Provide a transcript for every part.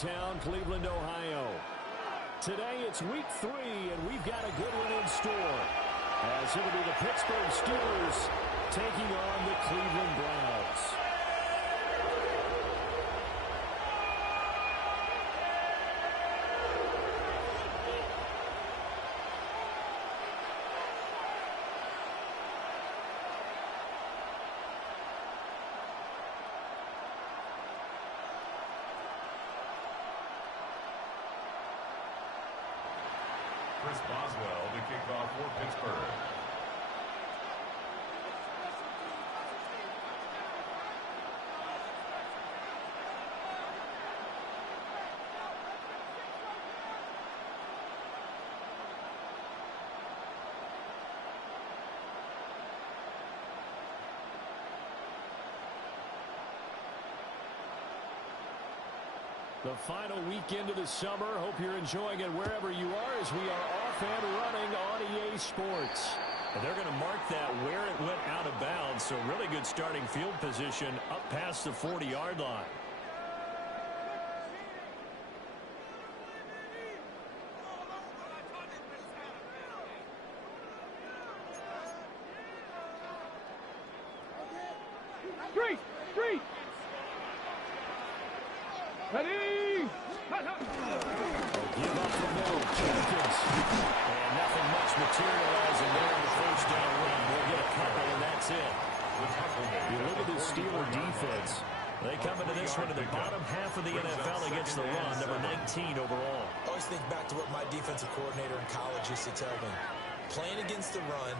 downtown Cleveland, Ohio. Today it's week 3, and we've got a good one in store, as it'll be the Pittsburgh Steelers taking on the Cleveland Browns. Chris Boswell to kick off for Pittsburgh. The final weekend of the summer. Hope you're enjoying it wherever you are, as we are off and running on EA Sports. And they're going to mark that where it went out of bounds, so really good starting field position up past the 40-yard line. Street! Ready! Give up the middle, Jenkins. And nothing much materializing there in the first down run. We'll get a couple, and that's it. You look at this Steeler defense. They come into this one in the bottom half of the NFL against the run, number 19 overall. I always think back to what my defensive coordinator in college used to tell me. Playing against the run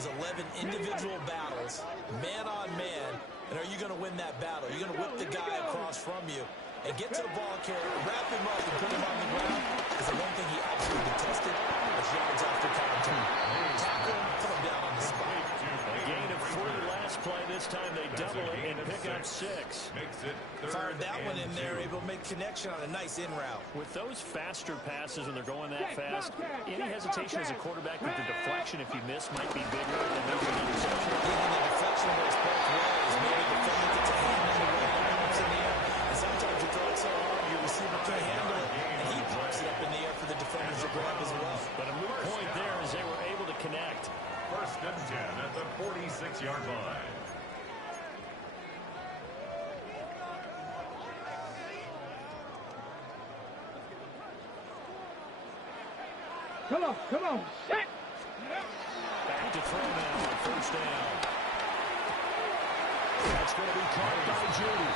is 11 individual battles, man on man, and are you going to win that battle? Are you going to whip the guy across from you and get to the ball carrier, wrap him up, and put him on the ground? Because the one thing he absolutely detested was yards after contact. Tackle him, put him down on the spot. A gain of 3 last play. This time they double it and pick up 6. Fired that one in there, able to make connection on a nice in route. With those faster passes and they're going that fast, any hesitation as a quarterback with the deflection, if you miss, might be bigger than maybe an interception. Even the deflection goes both ways. Maybe the defender gets a hand in the way and pops in the air. And sometimes you throw it so hard, your receiver can't handle it, and he pops it up in the air for the defenders to grab as well. But a moot point there as they were able to connect. First and 10 at the 46-yard line. Come on, set! Back to throw now on first down. That's going to be caught by Judy.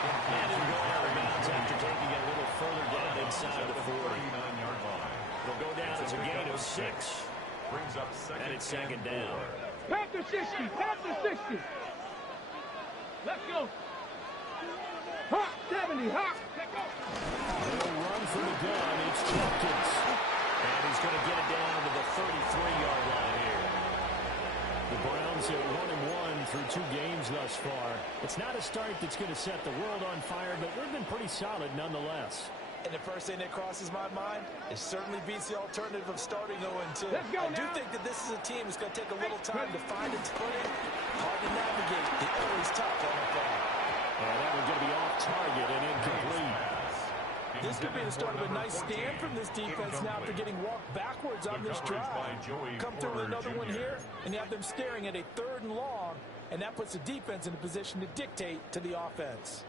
And it'll go out of bounds after taking it a little further down inside the 40. 39-yard line. It'll go down as a gain of 6. Brings up second And it's second down. Panther 60! Let's go! Hot 70, hot! They'll run for the gun. It's Jenkins. And he's going to get it down to the 33-yard line here. The Browns are 1-1 through 2 games thus far. It's not a start that's going to set the world on fire, but they've been pretty solid nonetheless. And the first thing that crosses my mind, it certainly beats the alternative of starting 0-2. I do think that this is a team that's going to take a little time to find its footing. Hard to navigate. They're always tough on the ball. And that one's going to be off target and incomplete. This could be the start of a nice stand from this defense now after getting walked backwards on this drive. Come through with another one here, and you have them staring at a 3rd and long, and that puts the defense in a position to dictate to the offense.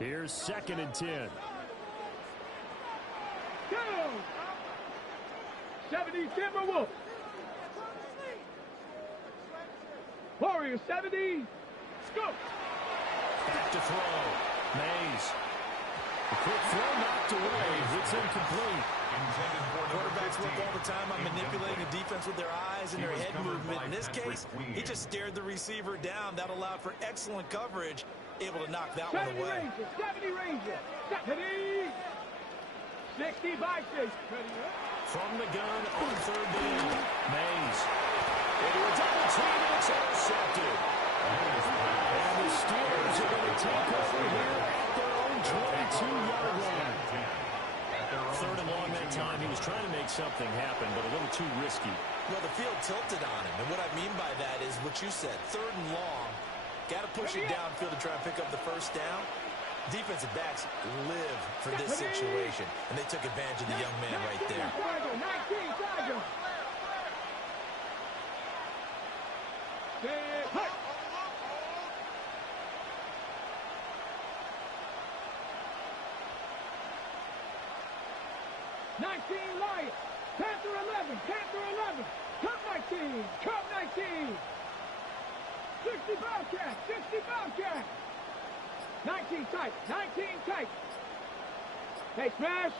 Here's 2nd and 10. Go! 70 Timberwolves. Warriors 70. Go! Back to throw. Mays. The quick throw knocked away. It's incomplete. Quarterbacks work all the time on manipulating the defense with their eyes and their head movement. In this case, he just stared the receiver down. That allowed for excellent coverage. Able to knock that one away. 70 Rangers. 70. 60 Vikings. From the gun on 3rd down. Mays. Into a double team, and it's intercepted. And the Steelers are going to take over here at their own 22-yard line. 3rd and long that time. He was trying to make something happen, but a little too risky. Well, the field tilted on him, and what I mean by that is what you said, 3rd and long. Got to push it downfield to try and pick up the first down. Defensive backs live for this situation, and they took advantage of the young man right there. 19 Lions, Panther 11, Panther 11, Cup 19, Cup 19, 60 Bobcat, 60 Bobcat, 19 tight, 19 tight. Hey, smash.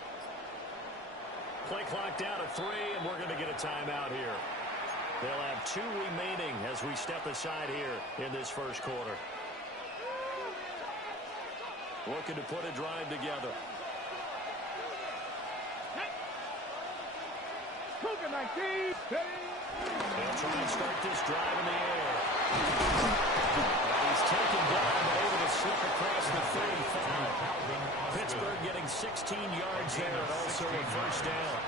Play clock down to 3, and we're going to get a timeout here. They'll have 2 remaining as we step aside here in this first quarter. Looking to put a drive together. Cougar 19. They'll try and start this drive in the air. He's taken down, but able to slip across the 35. Pittsburgh getting 16 yards there and also a first down.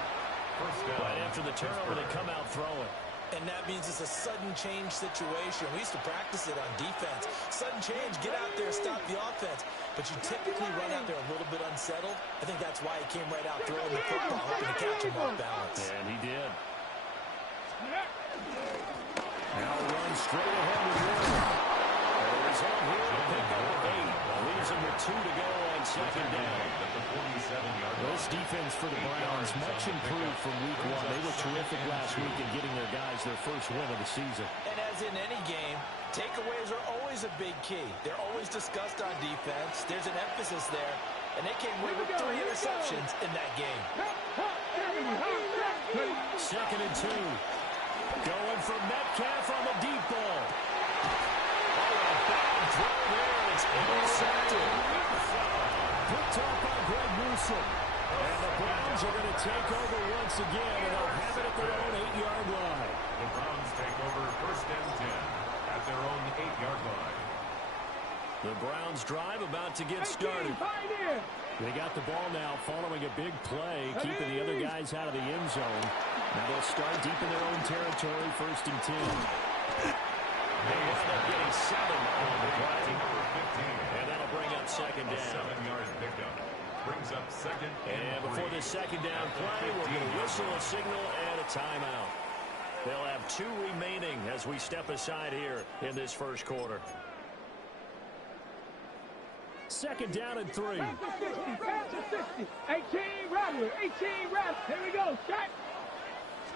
Right after the turnover, they come out throwing. And that means it's a sudden change situation. We used to practice it on defense. Sudden change, get out there, stop the offense. But you typically run out there a little bit unsettled. I think that's why he came right out throwing the football, hoping to catch him off balance. And he did. Now run straight ahead with Warner. He's on here to pick up 8. Leaves him with 2 to go on second down. This defense for the Browns much improved from week 1. They were terrific last week in getting their guys their first win of the season. And as in any game, takeaways are always a big key. They're always discussed on defense. There's an emphasis there. And they came away with 3 interceptions in that game. 2nd and 2. Going for Metcalf on the deep ball. A bad throw there. It's intercepted. Picked up by Greg Newsome. And the Browns are going to take over once again, and they'll have it at their own 8-yard line. The Browns take over 1st and 10 at their own 8-yard line. The Browns drive about to get started. They got the ball now following a big play, keeping the other guys out of the end zone. Now they'll start deep in their own territory, 1st and 10. They wind up getting 7 on the play. And that'll bring up 2nd down. 7-yard pickup. Brings up 2nd and before the 2nd down play, we're going to whistle a signal and a timeout. They'll have 2 remaining as we step aside here in this first quarter. 2nd down and 3. Pass to 60. 18 Rattler. 18 Rattler. Here we go. Shot.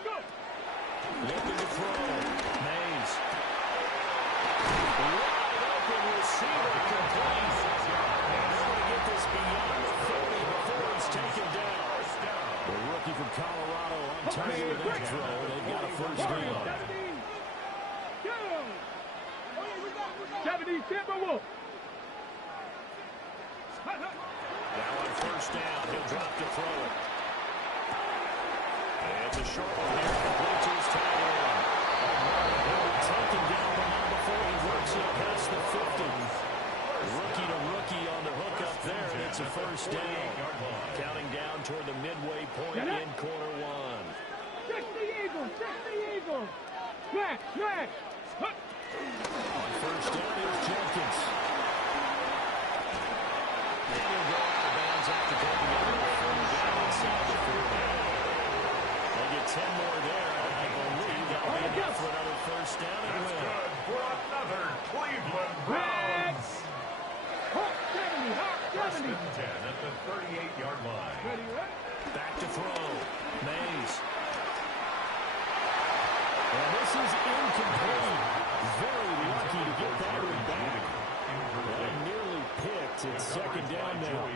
Go. Looking to throw. Mays. Wide open receiver complete. And they're going to get this beyond the 40 before he's taken down. The rookie from Colorado on target with that throw. They've got a first down. 70 Timberwolves. Now on first down, he'll drop to throw it. And it's a short one here, complete to his tight end. He'll be taken down, but not before he works it past the 50. Rookie to rookie on the hook up there, and it's a first down. Counting down toward the midway point in quarter 1. 60 Eagles, 60 Eagles. Smash, smash. On first down, here's Jenkins. And he'll go out of bounds after taking it down inside the 40. They get 10 more there, and I believe that'll be enough for another first down and win. Good for another Cleveland Browns. 70. 1st and 10 at the 38-yard line. Back to throw. Mays. And this is incomplete. Very lucky to get that one back. And nearly picked. It's 2nd down now.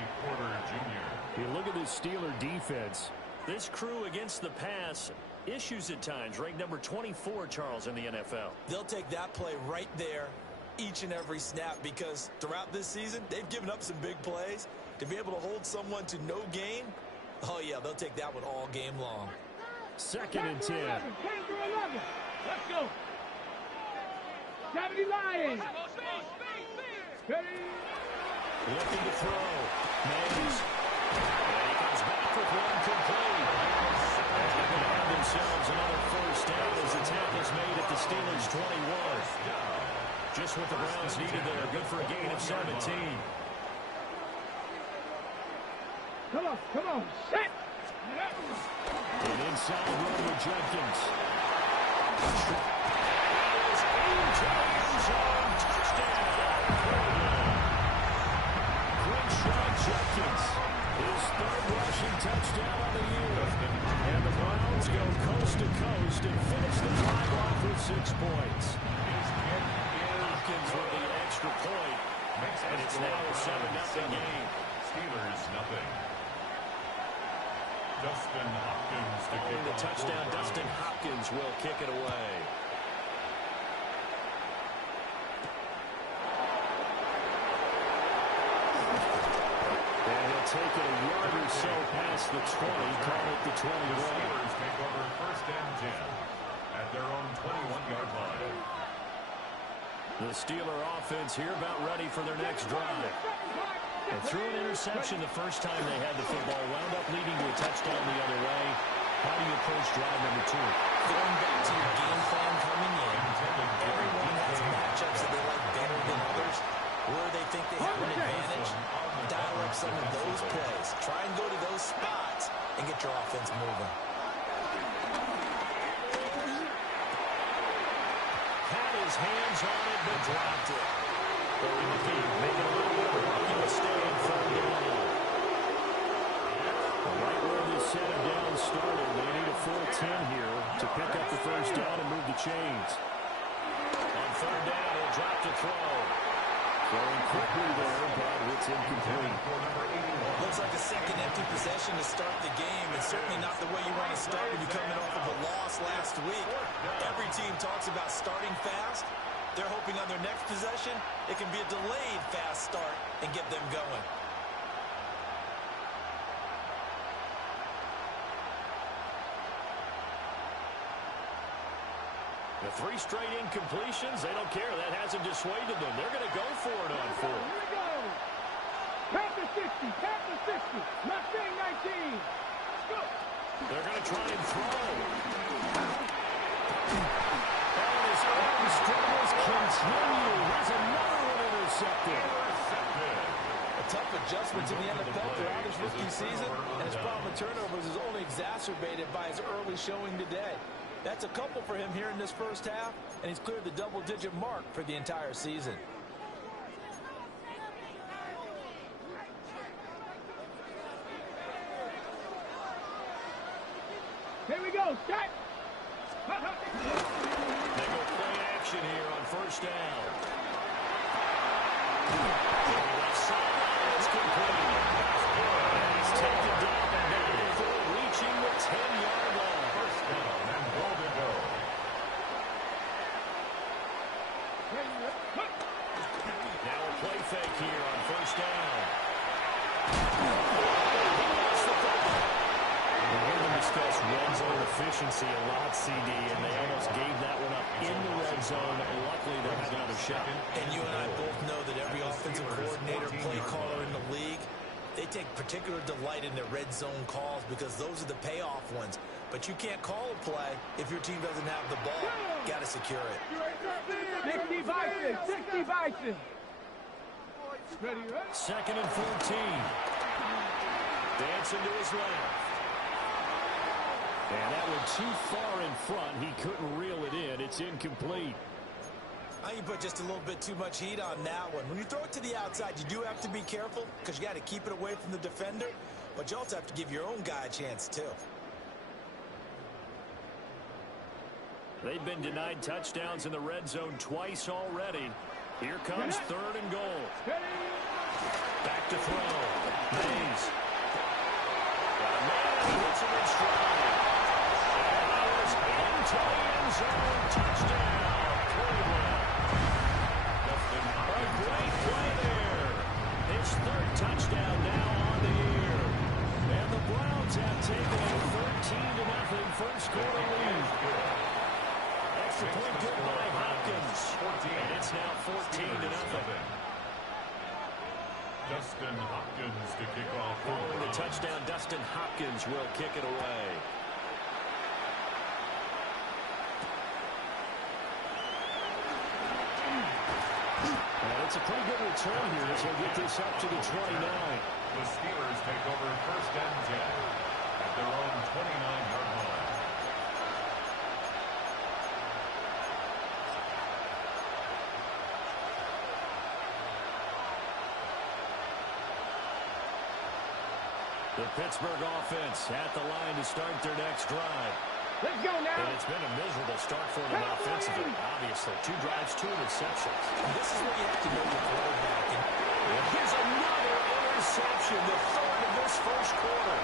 You look at this Steeler defense. This crew against the pass, issues at times. Ranked number 24, Charles, in the NFL. They'll take that play right there each and every snap because throughout this season, they've given up some big plays. To be able to hold someone to no gain, oh, yeah, they'll take that one all game long. 2nd and 10. 11. Let's go. 70 Lions. Looking to throw. Mays. And he comes back with one complete. And themselves another first down as the tackle's made at the Steelers' 21. Just what the Browns needed there. Good for a gain of 17. Come on, set. An inside run with Jenkins. Jenkins, his third rushing touchdown on the year. And the Browns go coast to coast and finish the drive off with 6 points. Hopkins with the extra point, and it's now a 7-0 game. Steelers nothing. Dustin Hopkins to kick the touchdown. Dustin Hopkins will kick it away. Take it a yard or so past the 20, call it the 21. The Steelers take over first and 10 at their own 21-yard line. The Steeler offense here about ready for their next drive. And threw an interception the first time they had the football, wound up leading to a touchdown the other way. How do you approach drive number 2? Going back to your game plan coming in, everyone has matchups that they like better than others, where they think they have an advantage. Dial up some of those plays. Try and go to those spots and get your offense moving. Had his hands on it, but dropped it. The rookie making a little bit of a rookie mistake for down. Right where this set of downs started, they need a full 10 here to pick up the first down and move the chains. On third down, he'll drop to throw. Throwing quickly there, but it's incomplete. Looks like a second empty possession to start the game, and certainly not the way you want to start when you're coming off of a loss last week. Every team talks about starting fast. They're hoping on their next possession, it can be a delayed fast start and get them going. The 3 straight incompletions, they don't care. That hasn't dissuaded them. They're going to go for it on 4. Here we go. Panther 60, Panther 60, Mustang 19. Let's go. They're going to try and throw. And his early struggles continue. There's another one intercepted. A tough adjustment to the NFL throughout his rookie season, and his problem with turnovers is only exacerbated by his early showing today. That's a couple for him here in this first half, and he's cleared the double-digit mark for the entire season. Here we go, set. They go play action here on first down. It's complete. And he's taken down and down before reaching the 10-yard line. First down and goal to go. Now a play fake here on first down. We're going to discuss red zone efficiency a lot, CD, and they almost gave that one up in the red zone. Luckily, they had another shot. And you and I both know that every offensive coordinator, play caller in the league, they take particular delight in their red zone calls because those are the payoff ones. But you can't call a play if your team doesn't have the ball. Got to secure it. 60 Bison, 60 Bison. Ready, right? 2nd and 14. Dancing to his left. And that one too far in front. He couldn't reel it in. It's incomplete. You put just a little bit too much heat on that one. When you throw it to the outside, you do have to be careful because you got to keep it away from the defender. But you also have to give your own guy a chance, too. They've been denied touchdowns in the red zone twice already. Here comes 3rd and goal. Back to throw. Mays. Got a man who hits him in stride. And he is into the end zone. Touchdown. Cleveland. A great play there. His 3rd touchdown now on the year. And the Browns have taken a 13-0 first quarter lead. Extra point good by Hopkins. And it's now 14-0. Dustin Hopkins to kick off. Following the touchdown, Dustin Hopkins will kick it away. And it's a pretty good return here as they get this up to the 29. The Steelers take over first and 10 at their own 29-yard line. The Pittsburgh offense at the line to start their next drive. Let's go now. And it's been a miserable start for them offensively, obviously. 2 drives, 2 interceptions. This is where you have to know your quarterback. And here's another interception, the third of this first quarter.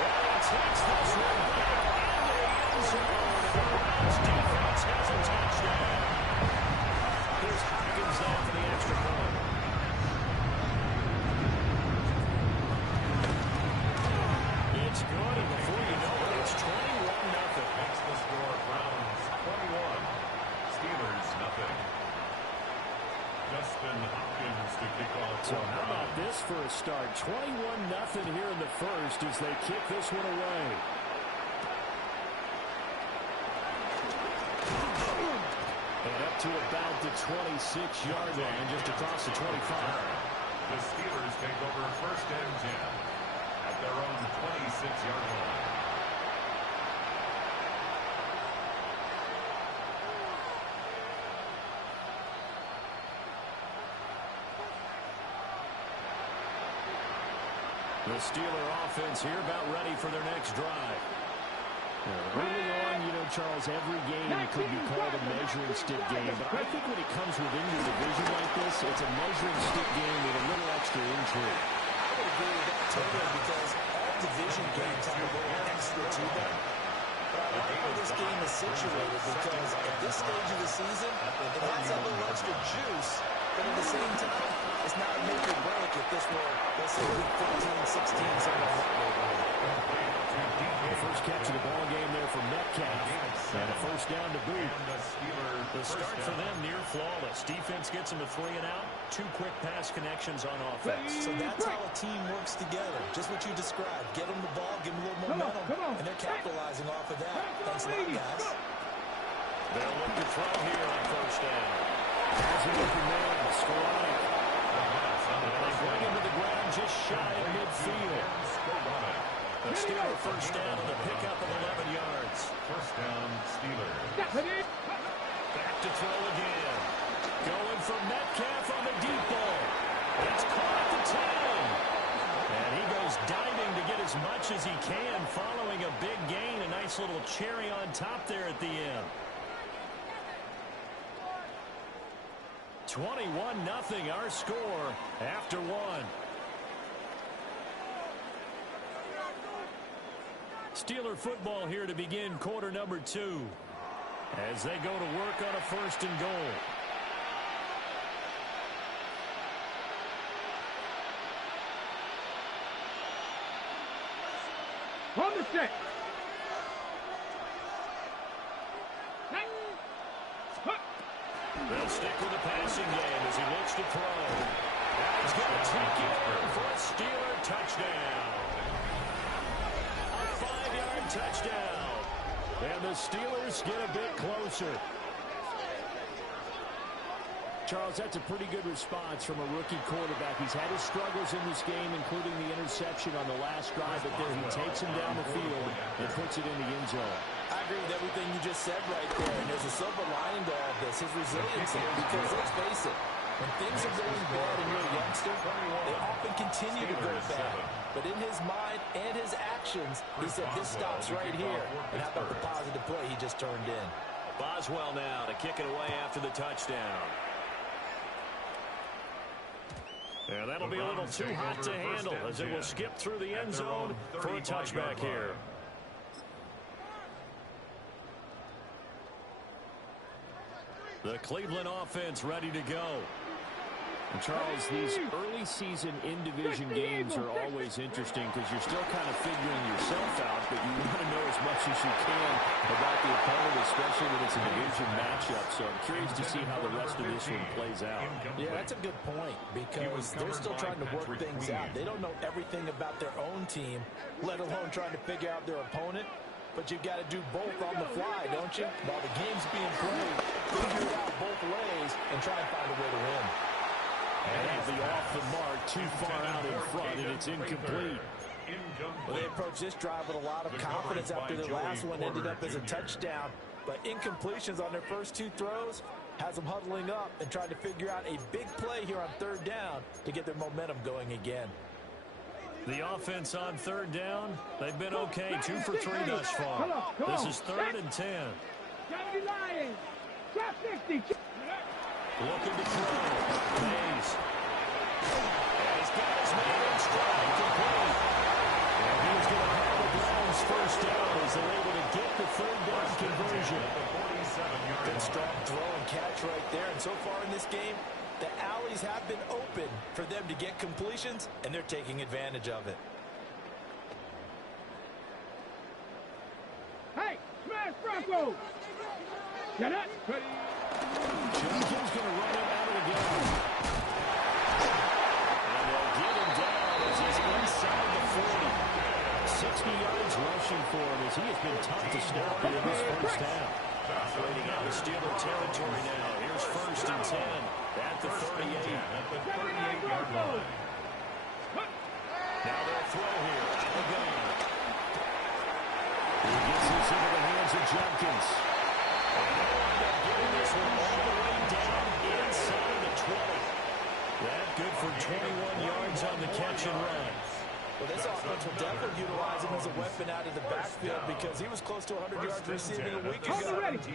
And he takes this one back into the end zone. The Browns defense has a touchdown. Here's Hopkins now for the extra point. It's good, and before you know it, it's 21-0. Makes the score Browns 21, Steelers nothing. Justin Hopkins to kick off. So how about this for a start? 21-0 here in the first as they kick this one away. And up to about the 26-yard line, just across the 25. The Steelers take over first and 10 at their own 26-yard line. The Steeler offense here about ready for their next drive. Early on, you know, Charles, every game could be called a measuring stick game, but I think when it comes within your division like this, it's a measuring stick game with a little extra intrigue. I would agree with that totally because all division games have a little extra to them. But I like how this game is situated because at this stage of the season, it has a little extra juice, but at the same time, it's not a make or break if this were, let's say, week 15, 16, something like that. The first catch of the ball game there for Metcalf, and a first down to boot. The start for them near flawless. Defense gets them to 3 and out. 2 quick pass connections on offense. So that's how a team works together. Just what you described. Get them the ball, give them a little momentum, and they're capitalizing off of that. Thanks a lot, guys. They'll look to throw here on first down. Has an open man, Skoranek. And they bring him to the ground just shy of midfield. The Steeler first down on the pickup of 11 yards. First down, Steelers. Back to throw again. Going for Metcalf on the deep ball. It's caught at the 10. And he goes diving to get as much as he can following a big gain. A nice little cherry on top there at the end. 21-0 our score after 1. Steeler football here to begin quarter number 2 as they go to work on a first and goal. On the set. They'll stick with the passing game as he looks to throw. And he's going to take it for a Steeler touchdown. A 5-yard touchdown. And the Steelers get a bit closer. Charles, that's a pretty good response from a rookie quarterback. He's had his struggles in this game, including the interception on the last drive, but there he takes him down the field and puts it in the end zone. I agree with everything you just said right there. And there's a silver lining to all this, his resiliency. Because let's face it, when things are going bad and you're a youngster, they often continue to go bad. But in his mind and his actions, he said, this stops right here. And how about the positive play he just turned in? Boswell now to kick it away after the touchdown. Yeah, that'll be a little too hot to handle as it will skip through the end zone for a touchback here. The Cleveland offense ready to go. And Charles, these early season in-division games are always interesting because you're still kind of figuring yourself out, but you want to know as much as you can about the opponent, especially when it's a division matchup. So I'm curious to see how the rest of this one plays out. Yeah, that's a good point because they're still trying to work things out. They don't know everything about their own team, let alone trying to figure out their opponent. But you got to do both on the fly, don't you? While the game's being played, figure it out both ways and try and find a way to win. will be off the mark, too far out in front, and it's incomplete. Well, they approached this drive with a lot of confidence after their last one ended up as a touchdown. But incompletions on their first two throws has them huddling up and trying to figure out a big play here on third down to get their momentum going again. The offense on third down, they've been okay, 2 for 3 thus far. This is 3rd and 10. Looking to throw. Mays. And he's got his man in stride, complete. And he's going to have the Browns first down as they're able to get the third down conversion. Good strong throw and catch right there. And so far in this game, the alleys have been open for them to get completions, and they're taking advantage of it. Hey, smash Bronco! Get up! Jenkins going to run him out of the game. And they'll get him down as he's inside the 40. 60 yards rushing for him as he has been tough to stop here in this first half. Operating out of Steeler territory now. Here's 1st and 10 at the 38. At the 38-yard line. Now they'll throw here. Alabama. He gets this into the hands of Jenkins. And they'll end up getting this one all the way down inside the 20. That good for 21 yards on the catch and run. Well, this offense will definitely utilize him as a weapon out of the backfield because he was close to 100 yards receiving a week ago.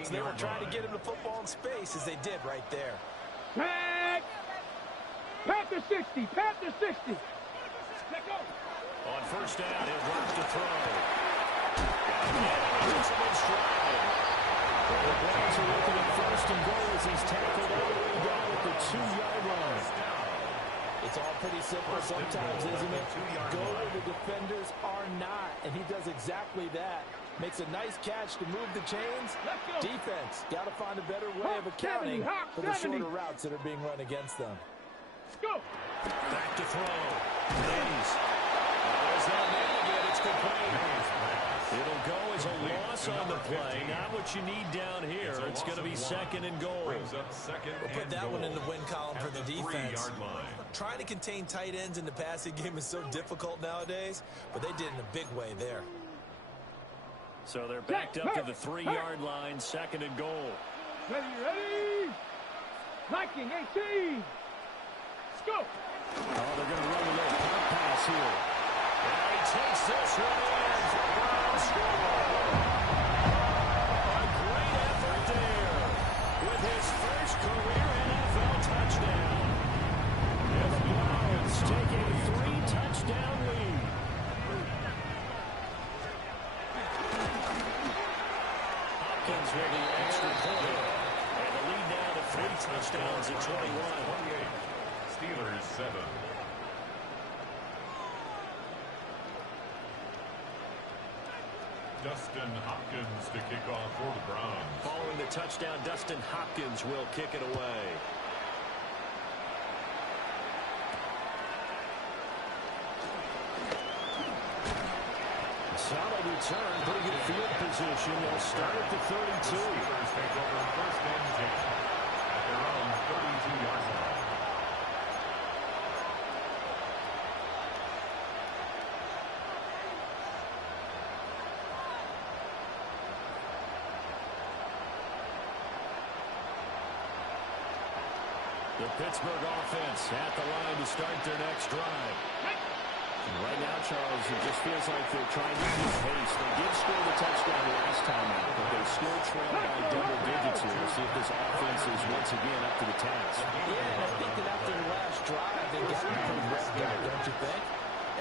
So they were trying to get him the football in space as they did right there. Panther 60, Panther 60. Let go. On first down, he'll drop to throw. And he gets him in stride. The Browns are looking at 1st and goal as he's tackled all the way down at the 2-yard line. It's all pretty simple sometimes, isn't it? Go where the defenders are not, and he does exactly that. Makes a nice catch to move the chains. Defense, got to find a better way of accounting for the shorter routes that are being run against them. Go. Back to throw. Mays. There's that man again. It's complete. It'll go as a loss on the play. Not what you need down here. It's going to be 2nd and goal. We'll put that one in the win column for the defense. Trying to contain tight ends in the passing game is so difficult nowadays, but they did in a big way there. So they're backed up to the 3-yard line, 2nd and goal. Ready. Viking 18. Let's go. Oh, they're going to run a little pop pass here. And he takes this one in for a Browns score. A great effort there with his first career NFL touchdown. The Browns take a 3-touchdown lead. Hopkins with the extra point. And the lead now to 3 touchdowns at 21. Steelers 7. Dustin Hopkins to kick off for the Browns. Following the touchdown, Dustin Hopkins will kick it away. Solid return, pretty good field position. They'll start at the 32. Steelers take over 1st and 10 at their own 32-yard line. The Pittsburgh offense at the line to start their next drive. And right now, Charles, it just feels like they're trying to keep pace. They did score the touchdown last time out, but they still trail by double digits here. We'll see if this offense is once again up to the task. Yeah, and I think that after the last drive, they got pretty revved up, don't you think?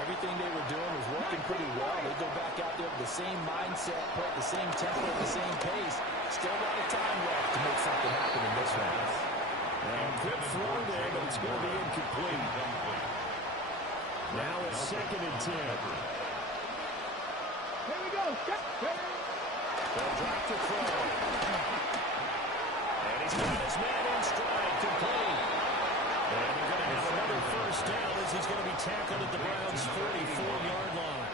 Everything they were doing was working pretty well. They go back out there with the same mindset, play at the same tempo, at the same pace. Still a lot of time left to make something happen in this one. Good throw there, but it's going to be incomplete. Now it's 2nd and 10. Here we go. They'll drop the throw. And he's got his man in stride, complete. And they're going to have another first down as he's going to be tackled at the Browns' 44-yard line.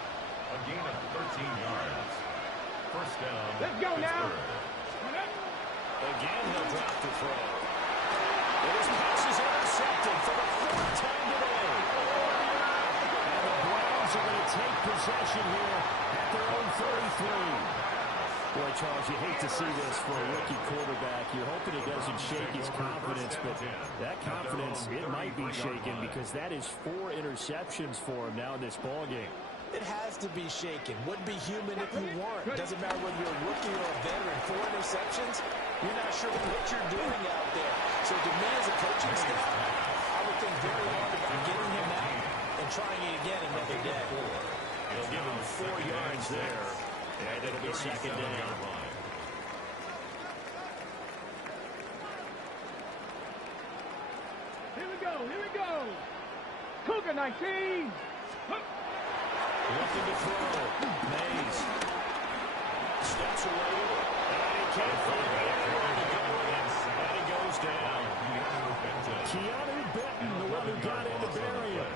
A gain of 13 yards. First down. Let's go now. Again, he'll drop the throw. And his pass is intercepted for the 4th time Steelers are going to take possession here at their own 33. Boy, Charles, you hate to see this for a rookie quarterback. You're hoping it doesn't shake his confidence, but that confidence, it might be shaken because that is 4 interceptions for him now in this ballgame. It has to be shaken. Wouldn't be human if you weren't. Doesn't matter whether you're a rookie or a veteran. 4 interceptions, you're not sure what you're doing out there. So to me as a coaching staff, I would think very hard about getting him out and trying it again another day. They'll give him 4 yards there, and it'll be second down. Here we go. Here we go. Cougar 19. Looking to throw. Mays. Steps away. And he can't find anywhere to go with. And he goes down. Keanu Benton, the one who got in to bury him.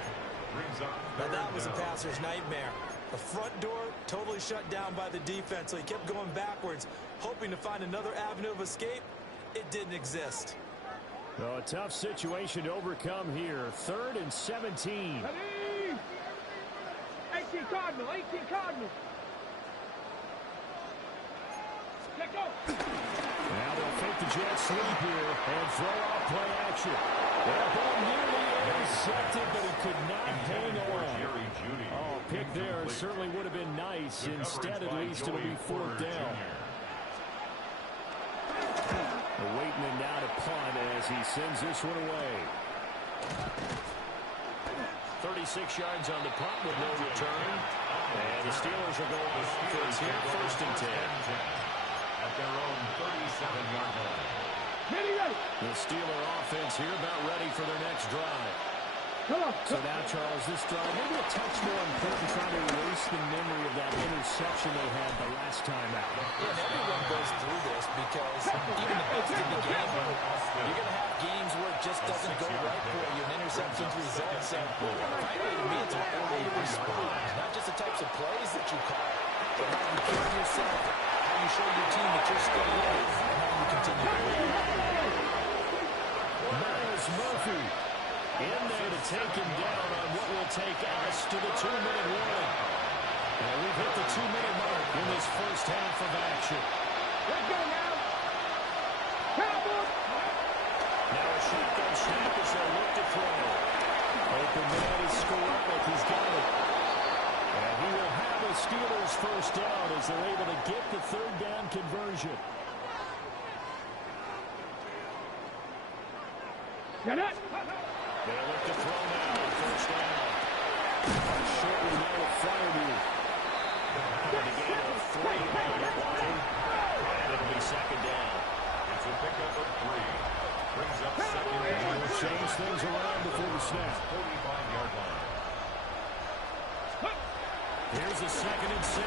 Now that was a passer's nightmare. The front door totally shut down by the defense, so he kept going backwards, hoping to find another avenue of escape. It didn't exist. Well, a tough situation to overcome here. 3rd and 17. 18 Cardinal, 18 Cardinal. Let go. Now they'll fake the jet sweep here and throw off play action. That ball nearly intercepted, but he could not hang on. Oh, pick there certainly would have been nice. Instead, at least, it'll be 4th down. Waiting him now to punt as he sends this one away. 36 yards on the punt with no return. And the Steelers are going for it here, 1st and 10. At their own 37-yard line. The Steeler offense here about ready for their next drive. So now, Charles, this drive maybe a touch more important, trying to erase the memory of that interception they had the last time out. Yeah, and everyone goes through this because even the best in the game, you're going to have games where it just doesn't go right for you, and interceptions result. So, frankly, to me, it's all way you respond, not just the types of plays that you call, but how you carry yourself, how you show your team that you're still in, and how you continue to win. Myles Murphy in there to take him down on what will take us to the 2-minute warning. And we've hit the 2-minute mark in this first half of action. Let's go now. Cowboys. Now a shotgun snap as they look to throw. Open man is Skoranek. He's got it. And he will have the Steelers first down as they're able to get the 3rd down conversion. Get it. They look to throw now on 1st down. Short we know in front of you. And a gain of 3 on the line. And it'll be 2nd down. It's a pickup of 3. Brings up 2nd down. We'll change things around before the snap. 45-yard line. Here's a 2nd and 7.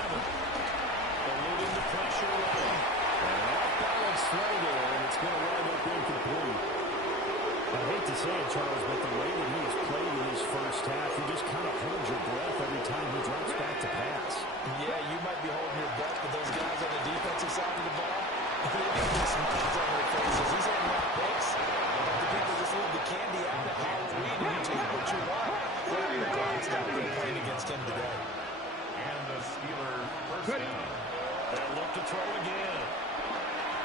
Eluding the pressure right. And off-balance throw there, and it's going to wind up incomplete. I hate to say it, Charles, but the way that he has played in his first half, you just kind of hold your breath every time he drops back to pass. Yeah, you might be holding your breath, but those guys on the defensive side of the ball, they've got these smiles on their faces. He's handing out picks. The people just leave the candy out at Halloween, and you take what you want. They're the guys that have been playing against him today. And the Steelers first down. They'll look to throw again.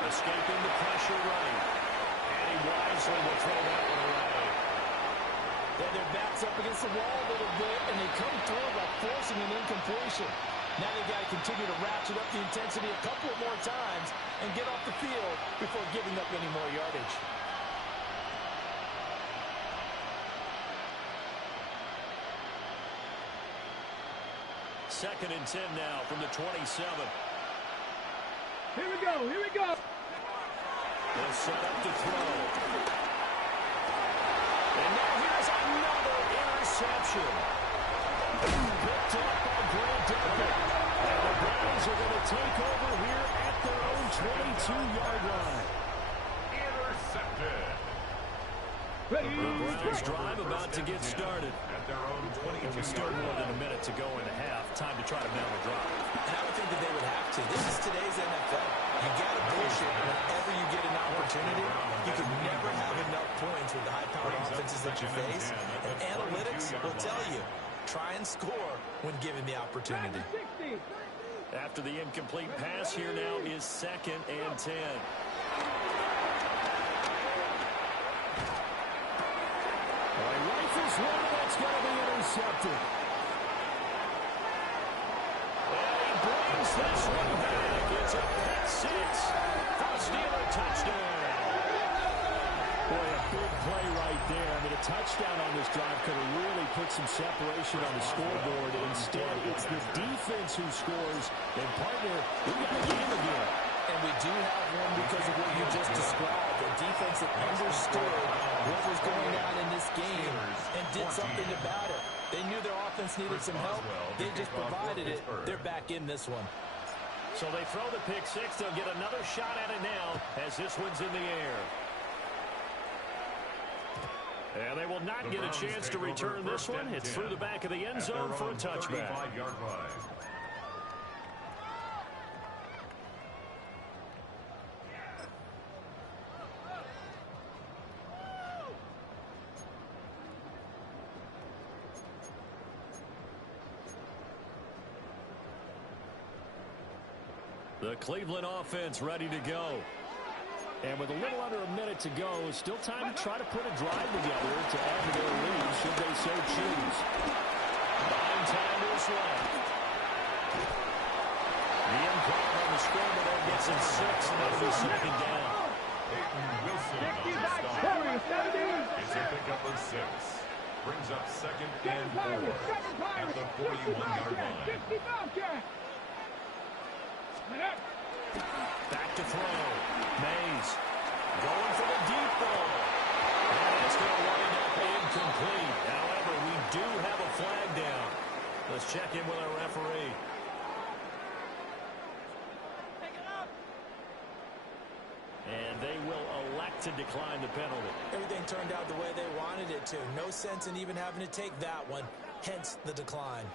Escaping the pressure right. And he wisely will throw that one away. Then their backs up against the wall a little bit, and they come through by forcing an incompletion. Now they've got to continue to ratchet up the intensity a couple of more times and get off the field before giving up any more yardage. Second and 10 now from the 27. Here we go. Here we go. They'll set up to throw. And now here's another interception. Picked up by Grant Delpit. And the Browns are going to take over here at their own 22-yard line. Intercepted. The Browns drive about to get started. At their own 22-yard And with still more than a minute to go in the half, time to try to mount a drive. And I would think that they would have to. This is today's NFL. You got to push it whenever you get an opportunity. You can never have enough points with the high-powered offenses that you face. And analytics will tell you, try and score when given the opportunity. After the incomplete pass, here now is 2nd and 10. Rifles one that's going to be intercepted. And he brings this one back. It's a pick six for a Steeler touchdown. Boy, a big play right there. I mean, a touchdown on this drive could have really put some separation on the scoreboard. Instead, it's the defense who scores. And, partner, we got a game again. And we do have one because of what you just described. A defense that understood what was going on in this game and did something about it. They knew their offense needed some help. They just provided it. They're back in this one. So they throw the pick six. They'll get another shot at it now as this one's in the air. And they will not get a chance to return this one. It's through the back of the end zone for a touchback. The Cleveland offense ready to go. And with a little under a minute to go, still time to try to put a drive together to add to their lead, should they so choose. 9 times left. The impact on the scoreboard there gets him 6, and that'll be 2nd down. Peyton Wilson on the stop. It's a pickup of 6. Brings up 2nd and 4 at the 41-yard line. Back to throw. Mays going for the deep ball. And it's going to wind up incomplete. However, we do have a flag down. Let's check in with our referee. And they will elect to decline the penalty. Everything turned out the way they wanted it to. No sense in even having to take that one, hence the decline.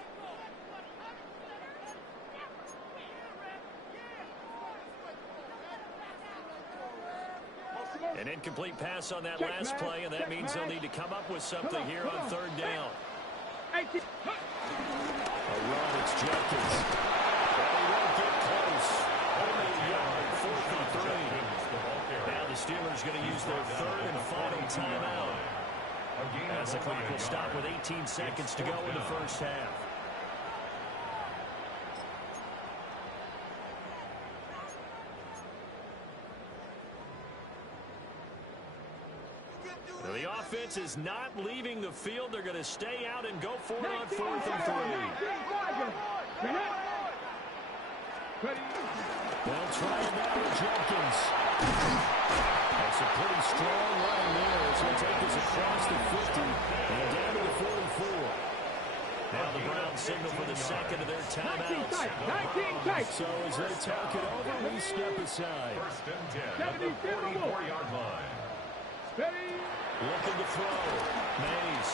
An incomplete pass on that last play, and that means they'll need to come up with something here on 3rd down. A run, it's Jenkins. Well, he won't get close. Only a yard, 4th and 3. Now the Steelers going to use their 3rd and final timeout. As the clock will stop with 18 seconds to go in the first half. The offense is not leaving the field. They're going to stay out and go for it on 4th and 3. They'll try it now with Jenkins. That's a pretty strong run there as he'll take us across the 50 and down to the 44. Now the Browns signal for the 2nd of their timeouts. So as they talk it over, we step aside. 1st and 10 at the 44-yard line. Looking to throw. Mays.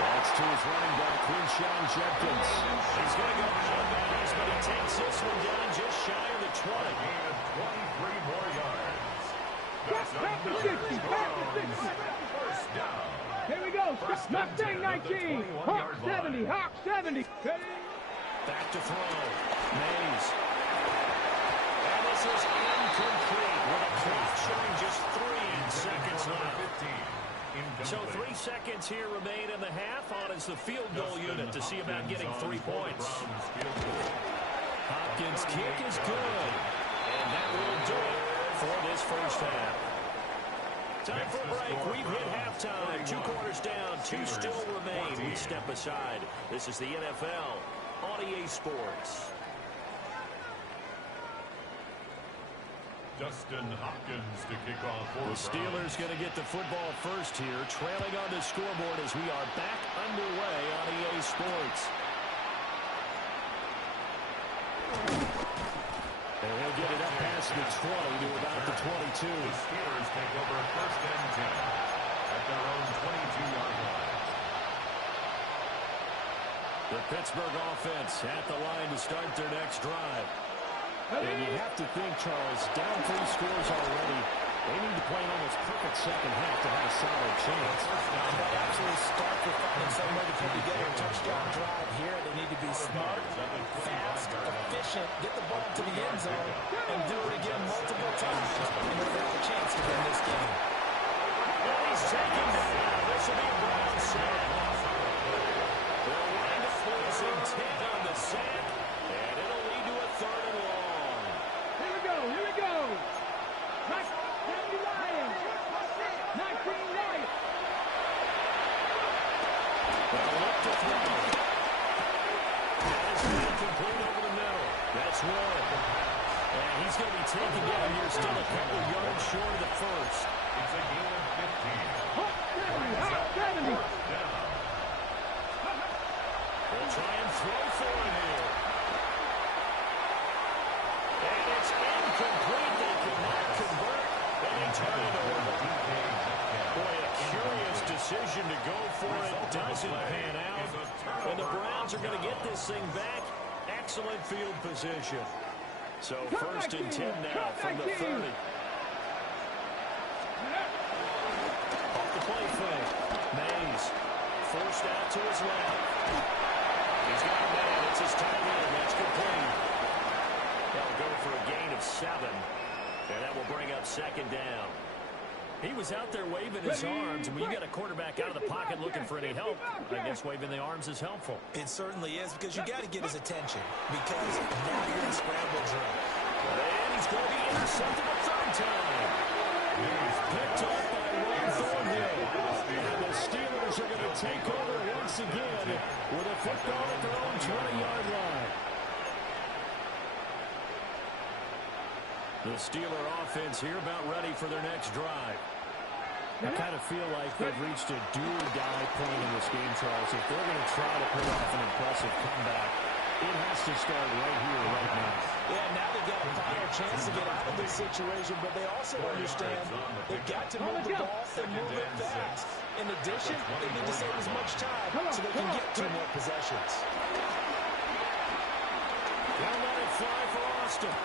That's to his running back, Quinshon Jenkins. He's going to go out of bounds, but he takes this one down just shy of the 20. Gain of 23 more yards. That's another strong 1st down. Here we go. Mustang 19. Hawk 70. Hawk 70. Back to throw. Mays. And this is incomplete with a clock showing just 3 seconds left. So 3 seconds here remain in the half on as the field goal unit to see about getting 3 points. Hopkins' kick is good. And that will do it for this first half. Time for a break. We've hit halftime. 2 quarters down. 2 still remain. We step aside. This is the NFL on EA Sports. Dustin Hopkins to kick off for The Steelers going to get the football first here, trailing on the scoreboard as we are back underway on EA Sports. And he'll get it up past the 20 to about the 22. The Steelers take over 1st and 10 at their own 22-yard line. The Pittsburgh offense at the line to start their next drive. And you have to think, Charles, down 3 scores already. They need to play an almost perfect second half to have a solid chance. That absolutely start for finding some way to put together a touchdown drive here. They need to be smart, fast, efficient, get the ball to the end zone, and do it again multiple times in order to have a chance to win this game. And he's taken down. This will be a Brown sack. They'll wind up losing 10 on the sack, and it'll lead to a 3rd and long. Here we go, here we go. 70 Lions. 19 Lions. They'll look to throw. That is incomplete over the middle. That's one. And he's going to be taken down here, still a couple yards short of the first. It's a gain of 15. 70. They'll try and throw for it here. And it's incomplete. They cannot convert. And they turn it over. Boy, a curious decision to go for it. Doesn't pan out. And the Browns are going to get this thing back. Excellent field position. So 1st and 10 now from the 30. Off the play fake. Mays forced out to his left. He's got a man. It's his tight end. That's complete. They'll go for a gain of 7. And that will bring up 2nd down. He was out there waving his arms, and when you got a quarterback out of the pocket looking for any help, I guess waving the arms is helpful. It certainly is, because you got to get his attention, because now you're in scramble drill. And he's going to be intercepted a 3rd time. He's picked up by Ron Thornhill. And the Steelers are going to take over once again with a football at their own 20-yard line. The Steeler offense here about ready for their next drive. I kind of feel like they've reached a do-or-die point in this game, Charles. If they're going to try to pull off an impressive comeback, it has to start right here, right now. Yeah, now they've got a final chance to get out of this situation, but they also understand they've got to move the ball and move it fast. In addition, they need to save as much time so they can get 2 more possessions. They'll let it fly for Austin.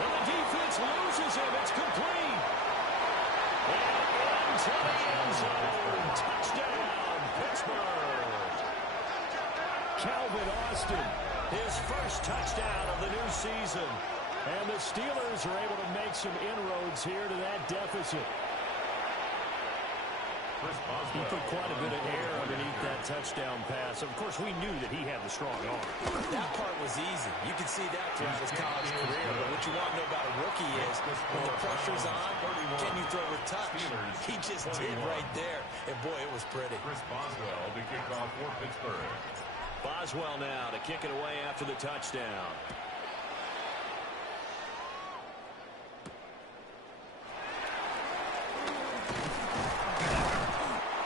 And the defense loses him. It's complete. And into the end zone. Touchdown, Pittsburgh. Calvin Austin, his first touchdown of the new season. And the Steelers are able to make some inroads here to that deficit. He put quite a bit of air underneath that touchdown pass. Of course, we knew that he had the strong arm. That part was easy. You could see that throughout his college career. But what you want to know about a rookie is when the pressure's on, can you throw with touch? He just did right there. And, boy, it was pretty. Chris Boswell to kick off for Pittsburgh. Boswell now to kick it away after the touchdown.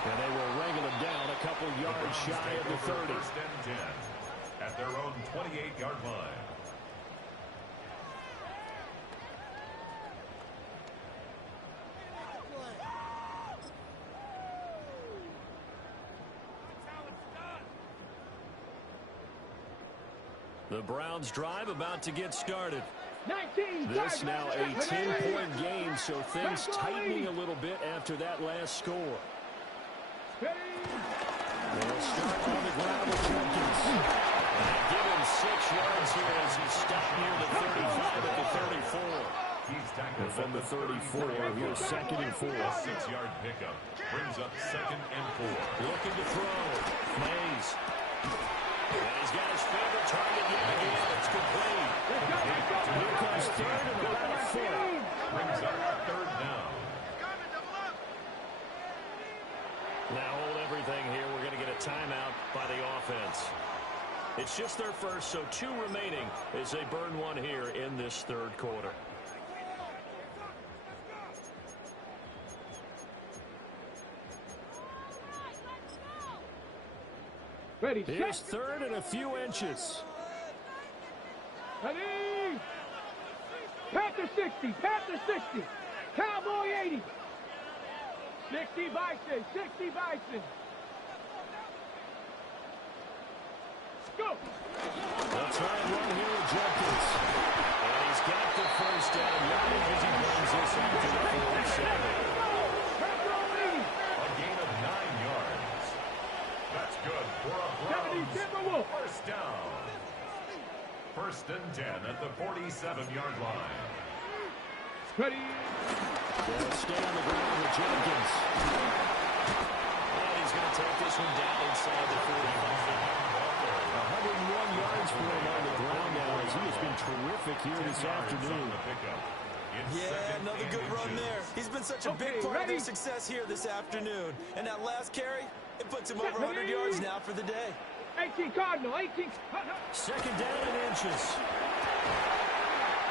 And they will wrangle him down a couple yards shy of the 30. 1st and 10 at their own 28-yard line. The Browns drive about to get started. 19. This now a 10-point game, so things tightening a little bit after that last score. They'll start on the ground with Jenkins. And give him 6 yards here as he stopped near the 35 at the 34. And from the 34, here's 2nd and 4. A 6-yard pickup brings up 2nd and 4. Looking to throw. Mays. And he's got his favorite target yet again. It's complete. Here comes 3rd and about a 4. Brings up 3rd down. Now hold everything here. We're going to get a timeout by the offense. It's just their first, so 2 remaining as they burn 1 here in this 3rd quarter. Ready, Here's set. 3rd and a few inches. Ready. Panther 60, Panther 60. Cowboy 80. 60 Bison, 60 Bison. Go. They'll try and run here with Jenkins. And he's got the 1st down. As he brings this into the 40. 7-yard line. Ready. They'll stay on the ground with Jenkins. And he's going to take this one down inside the 45. 101 yards for him on the ground now as he has been terrific here this afternoon. Yeah, another good run there. He's been such a big part of their success here this afternoon. And that last carry, it puts him over 100 yards now for the day. 18 Cardinal, 18. Second down and inches.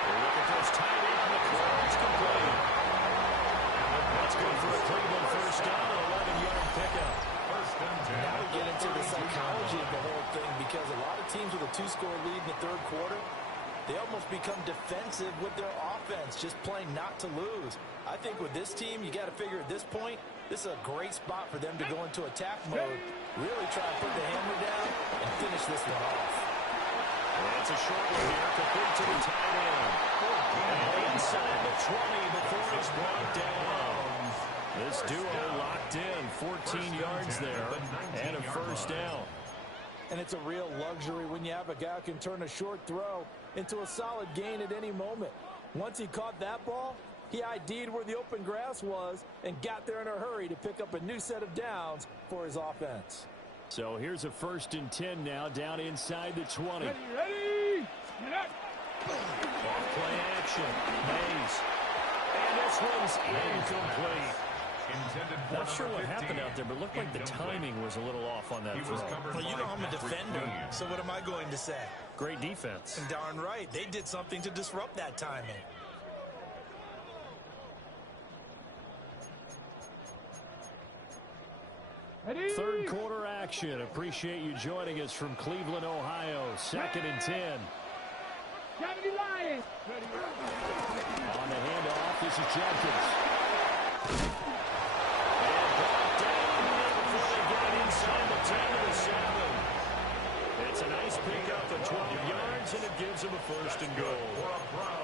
Look at those tight end on the corner. It's complete. That's good for a Cleveland first down, an 11-yard pickup. Now we get into the psychology of the whole thing because a lot of teams with a 2-score lead in the third quarter, they almost become defensive with their offense, just playing not to lose. I think with this team, you got to figure at this point, this is a great spot for them to go into attack mode, really try to put the hammer down and finish this one off. That's a short one here, complete to the tight end. And inside the 20 before he's brought down. This duo locked in, 14 yards there, and a first down. And it's a real luxury when you have a guy who can turn a short throw into a solid gain at any moment. Once he caught that ball, he ID'd where the open grass was and got there in a hurry to pick up a new set of downs for his offense. So here's a 1st and 10 now, down inside the 20. Ready. Off play action. Mays. And this one's incomplete. Not sure what happened out there, but it looked like the timing was a little off on that throw. Well, you know I'm a defender, so what am I going to say? Great defense. And darn right, they did something to disrupt that timing. Ready. Third quarter action. Appreciate you joining us from Cleveland, Ohio. 2nd and 10. 70 Lions. On the handoff, this is Jenkins. Before they get it inside the 10 to the 7. It's a nice pickup of 12 yards, and it gives them a 1st and goal.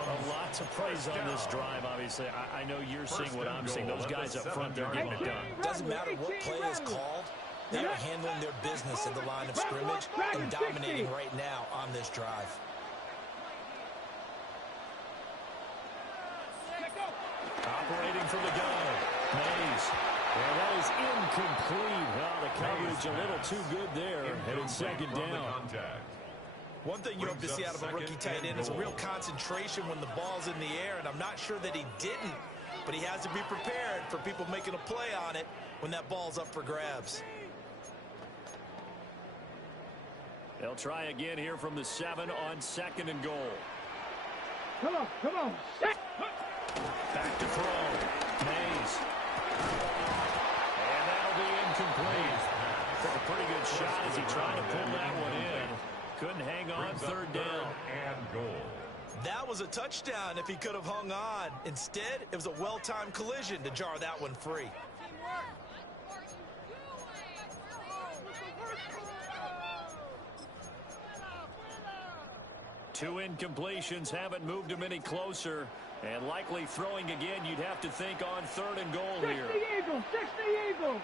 A lot to praise on this drive, obviously. I know you're seeing what I'm seeing. Those guys up front, they're getting it done. Doesn't matter what play is called, they are handling their business at the line of scrimmage and dominating right now on this drive. Operating from the gun, Mays. And that is incomplete. Well, the coverage a little too good there. And it's 2nd down. One thing you hope to see out of a rookie tight end is a real concentration when the ball's in the air, and I'm not sure that he didn't, but he has to be prepared for people making a play on it when that ball's up for grabs. They'll try again here from the 7 on 2nd and goal. Come on. Set. Back to throw. Mays. And that'll be incomplete. Took a pretty good shot as he tried to pull that one in. Couldn't hang on, 3rd down. And goal. That was a touchdown if he could have hung on. Instead, it was a well-timed collision to jar that one free. Two incompletions haven't moved him any closer. And likely throwing again, you'd have to think on 3rd and goal here. 60 Eagles.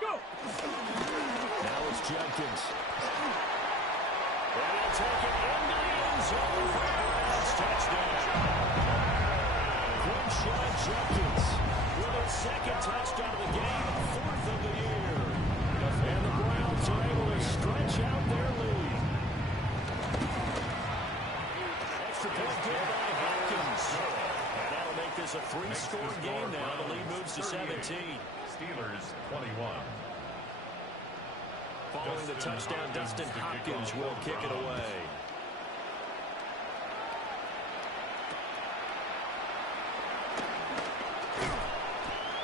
Go. Now it's Jenkins. And he'll take it into the end zone for a last touchdown. Crenshaw Jenkins with his 2nd touchdown of the game, 4th of the year. And the Browns are able to stretch out their lead. Extra point good by Hopkins. And that'll make this a 3-score game now. The lead moves to 17. Steelers 21. Following the touchdown, Dustin Hopkins will kick it away.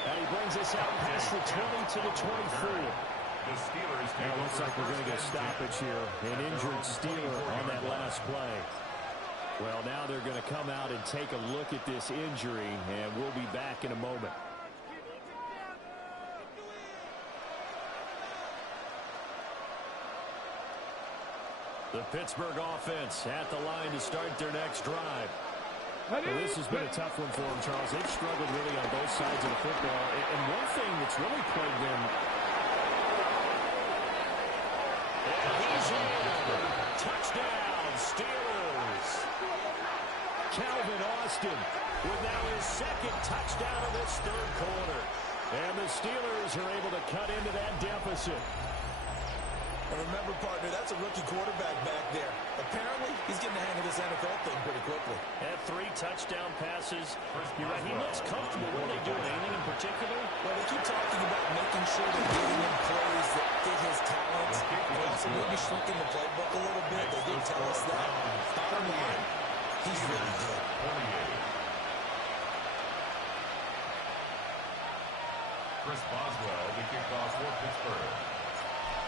And he brings us out past the 20 to the 24. The Steelers Now it looks like we're going to get a stoppage here. An injured Steeler on that last play. Well, now they're going to come out and take a look at this injury, and we'll be back in a moment. The Pittsburgh offense at the line to start their next drive. Well, this has been a tough one for them, Charles. They've struggled really on both sides of the football. And one thing that's really plagued them. He's in. Touchdown. Calvin Austin with now his second touchdown of this third quarter. And the Steelers are able to cut into that deficit. And remember, partner, that's a rookie quarterback back there. Apparently, he's getting the hang of this NFL thing pretty quickly. Had 3 touchdown passes. You're right, he looks comfortable. What are they doing? Anything in particular? Well, they keep talking about making sure they're giving him plays that fit his talents. And also maybe shrinking the playbook a little bit. They did tell us that. Bottom line, he's really good. Chris Boswell to kick off for Pittsburgh.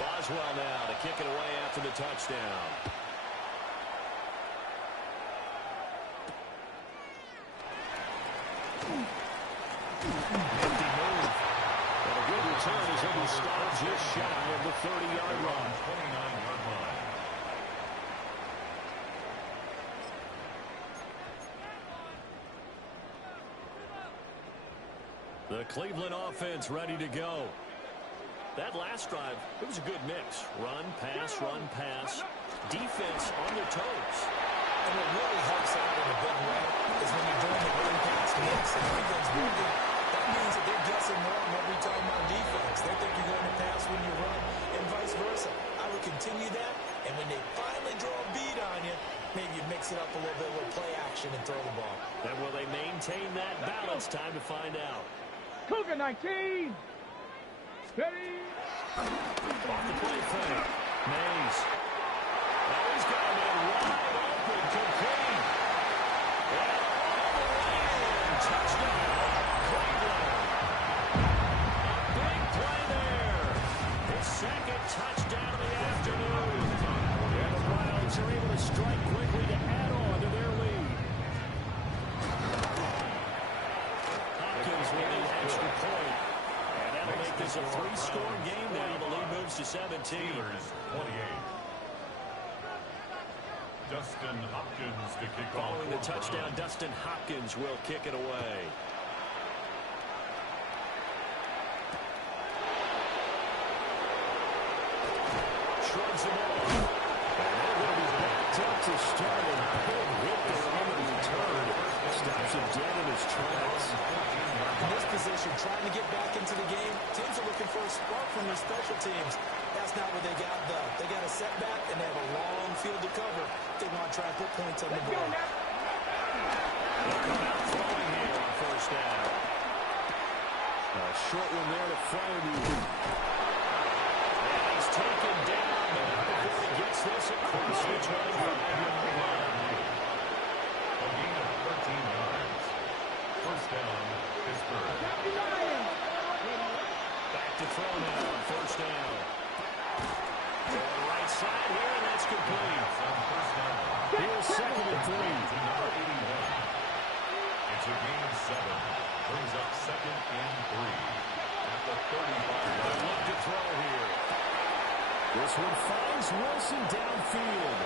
Boswell now to kick it away after the touchdown. Empty move. And a good return as it will stop just shy of the 30-yard line. 29-yard line. The Cleveland offense ready to go. That last drive, it was a good mix. Run, pass. Defense on their toes. And what really helps out in a big way is when you're doing the run-pass mix and everything's working, that means that they're guessing wrong every time on defense. They think you're going to pass when you run and vice versa. I would continue that, and when they finally draw a beat on you, maybe you mix it up a little bit with play action and throw the ball. And will they maintain that balance? Time to find out. Cougar 19. Ready. Off the play fake. Mays. Now he's got a man wide open, complete. And all the way in. Touchdown, Cleveland. A big play there. His second touchdown of the afternoon. And the Browns are able to strike quickly to add on to their lead. Hopkins with the extra point. And that'll make this a 3-score game now. The lead moves to 17. Steelers 28. Dustin Hopkins to kick off. Following the touchdown, Dustin Hopkins will kick it away. Shrugs the ball. And they're going to be backed up to start. And big hit there on the return. Stops him dead in his tracks. In this position, trying to get back into the game, teams are looking for a spark from their special teams. That's not what they got, though. They got a setback, and they have a long field to cover. They want to try and put points on the board. They'll come out throwing here on first down. A short one there to Fryermuth. And he's taken down, but not before he gets this across the 25-yard line. A gain of 13 yards. First down, Pittsburgh. Back to throw now on first down. To the right side here, and that's complete. First down. Here's 2nd and 3. To number 81. It's a gain of 7. Brings up 2nd and 3. At the 35-yard line. Look to throw here. This one finds Wilson downfield.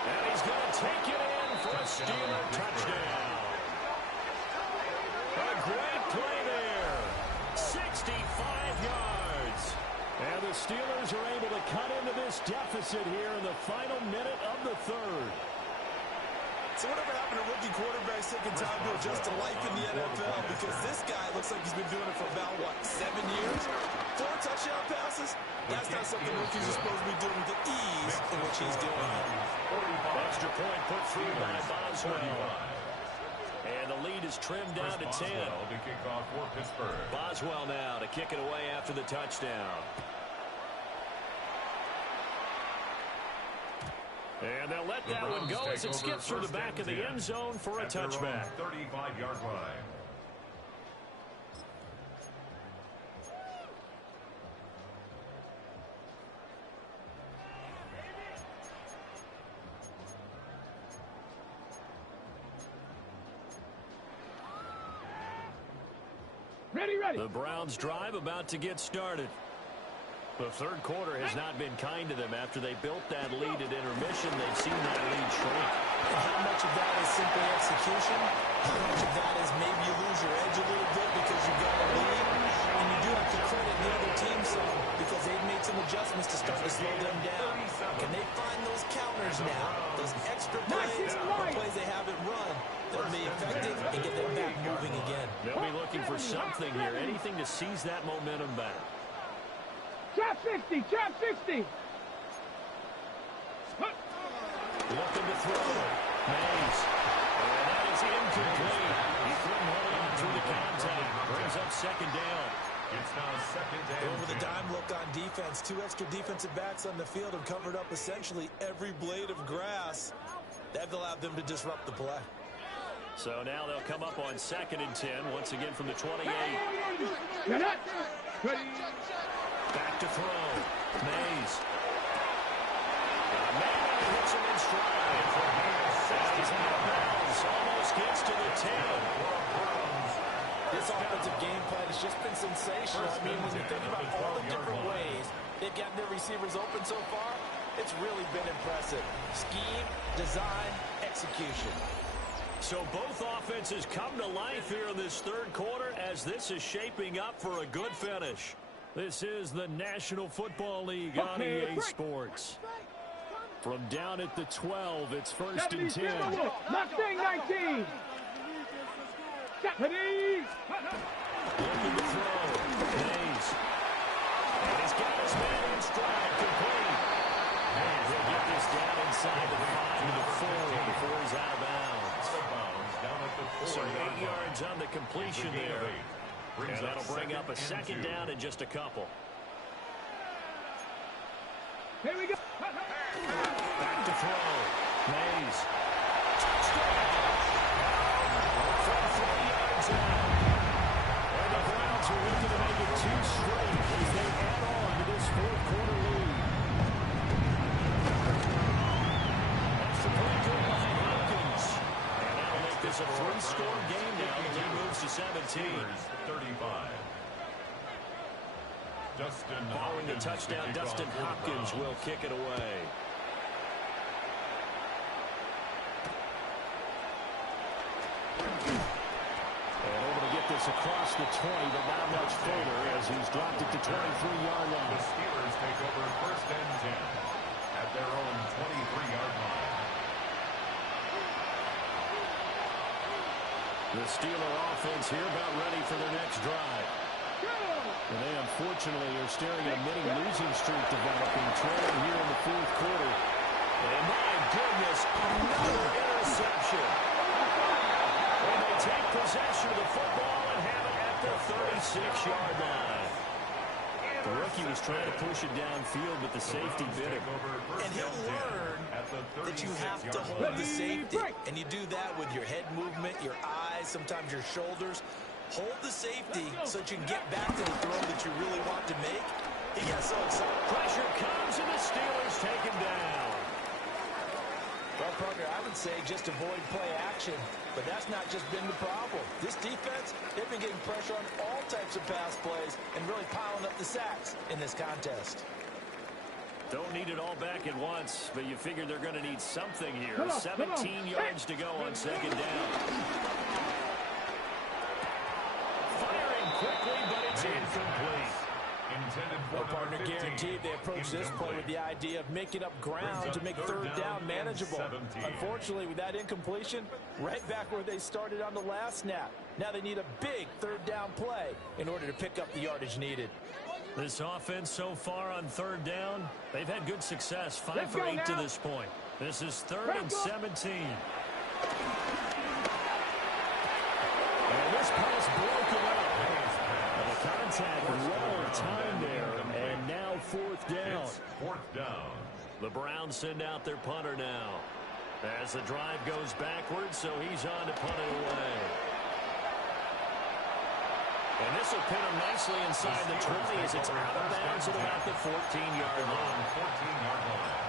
And he's going to take it in for a Steeler touchdown. A great play there. 65 yards. And the Steelers are able to cut into this deficit here in the final minute of the third. So whatever happened to rookie quarterbacks taking time to adjust to life in the NFL? Because this guy looks like he's been doing it for about, 7 years? 4 touchdown passes? That's not something rookies are supposed to be doing with the ease in which he's doing it. Extra point put through by Boswell. And the lead is trimmed down to 10. Boswell to kick off for Pittsburgh. Boswell now to kick it away after the touchdown. And they'll let that one go as it skips through the back of the end zone for a touchback. 35-yard line. Ready. The Browns drive about to get started. The third quarter has not been kind to them. After they built that lead at intermission, they've seen that lead shrink. And how much of that is simply execution? execution, how much of that is maybe you lose your edge a little bit because you've got a lead? And you do have to credit the other team some because they've made some adjustments to start to slow them down. Can they find those counters now, those extra plays, or plays they haven't run, that'll be effective and get them back moving again? They'll be looking for something here, anything to seize that momentum back. Trap 60, trap 60. Looking to throw. Mays. And that is incomplete. He couldn't hold on through the contact. Brings up second down. It's now second down. Going with a dime look on defense. 2 extra defensive backs on the field have covered up essentially every blade of grass. That allowed them to disrupt the play. So now they'll come up on 2nd and 10. Once again from the 28. Back to throw. Mays. Puts him in stride. He's out of bounds. Almost gets to the 10. This offensive game plan has just been sensational. I mean, when you think about all the different ways they've gotten their receivers open so far, it's really been impressive. Scheme, design, execution. So both offenses come to life here in this third quarter as this is shaping up for a good finish. This is the National Football League on EA Sports. From down at the 12, it's 1st and 10. Mustang 19. Looking to throw. Mays. And he's got his man in stride. Complete. And he'll get this down inside the 5 to the 4 before he's out of bounds. So 8 yards on the completion there. And that'll bring up a second down in just a couple. Here we go. Back to throw. Mays. Touchdown. From 3 yards out. And the Browns are looking to make it 2 straight as they add on to this fourth quarter lead. That's the play good by Hopkins. And that'll make this a 3-score game now. The lead moves to 17. 35. Following the touchdown, Dustin Hopkins will kick it away. And able to get this across the 20, but not much further as he's dropped it to 23-yard line. The Steelers take over 1st and 10 at their own 23-yard line. The Steeler offense here about ready for their next drive. And they unfortunately are staring at a mini losing streak developing, trailing here in the fourth quarter. And my goodness, another interception. And they take possession of the football and have it at the 36-yard line. The rookie was trying to push it downfield, but the safety bit him. And he'll learn that you have to hold the safety. And you do that with your head movement, your eyes, sometimes your shoulders. Hold the safety so that you can get back to the throw that you really want to make. He got so excited. Pressure comes, and the Steelers take him down. Well, partner, I would say just avoid play action, but that's not just been the problem. This defense, they've been getting pressure on all types of pass plays and really piling up the sacks in this contest. Don't need it all back at once, but you figure they're going to need something here. 17 yards to go on 2nd down. Quickly, but it's incomplete. Well, partner, guaranteed they approach this play with the idea of making up ground to make 3rd down manageable. Unfortunately, with that incompletion, right back where they started on the last snap. Now they need a big 3rd down play in order to pick up the yardage needed. This offense so far on 3rd down, they've had good success. 5 for 8 to this point. This is 3rd and 17. And this pass broken up. The contact well in time there, and now 4th down. It's 4th down. The Browns send out their punter now. As the drive goes backwards, so he's on to punt it away. And this will pin him nicely inside the 20 as it's out of bounds at about the 14-yard line. 14-yard line.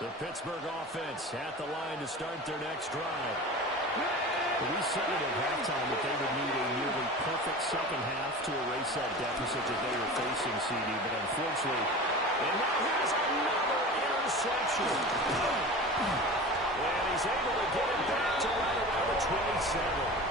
The Pittsburgh offense at the line to start their next drive. We said it at halftime that they would need a nearly perfect second half to erase that deficit that they were facing, CD, but unfortunately, and now here's another interception. And he's able to get it back to right around the 27.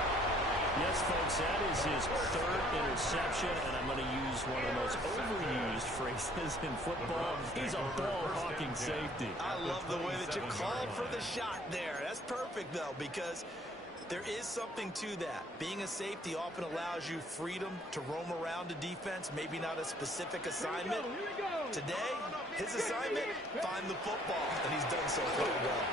Yes, folks, that is his third interception, and I'm going to use one of the most overused phrases in football. He's a ball-hawking safety. I love the way that you called for the shot there. That's perfect, though, because there is something to that. Being a safety often allows you freedom to roam around the defense, maybe not a specific assignment. Today, his assignment, find the football, and he's done so quite well.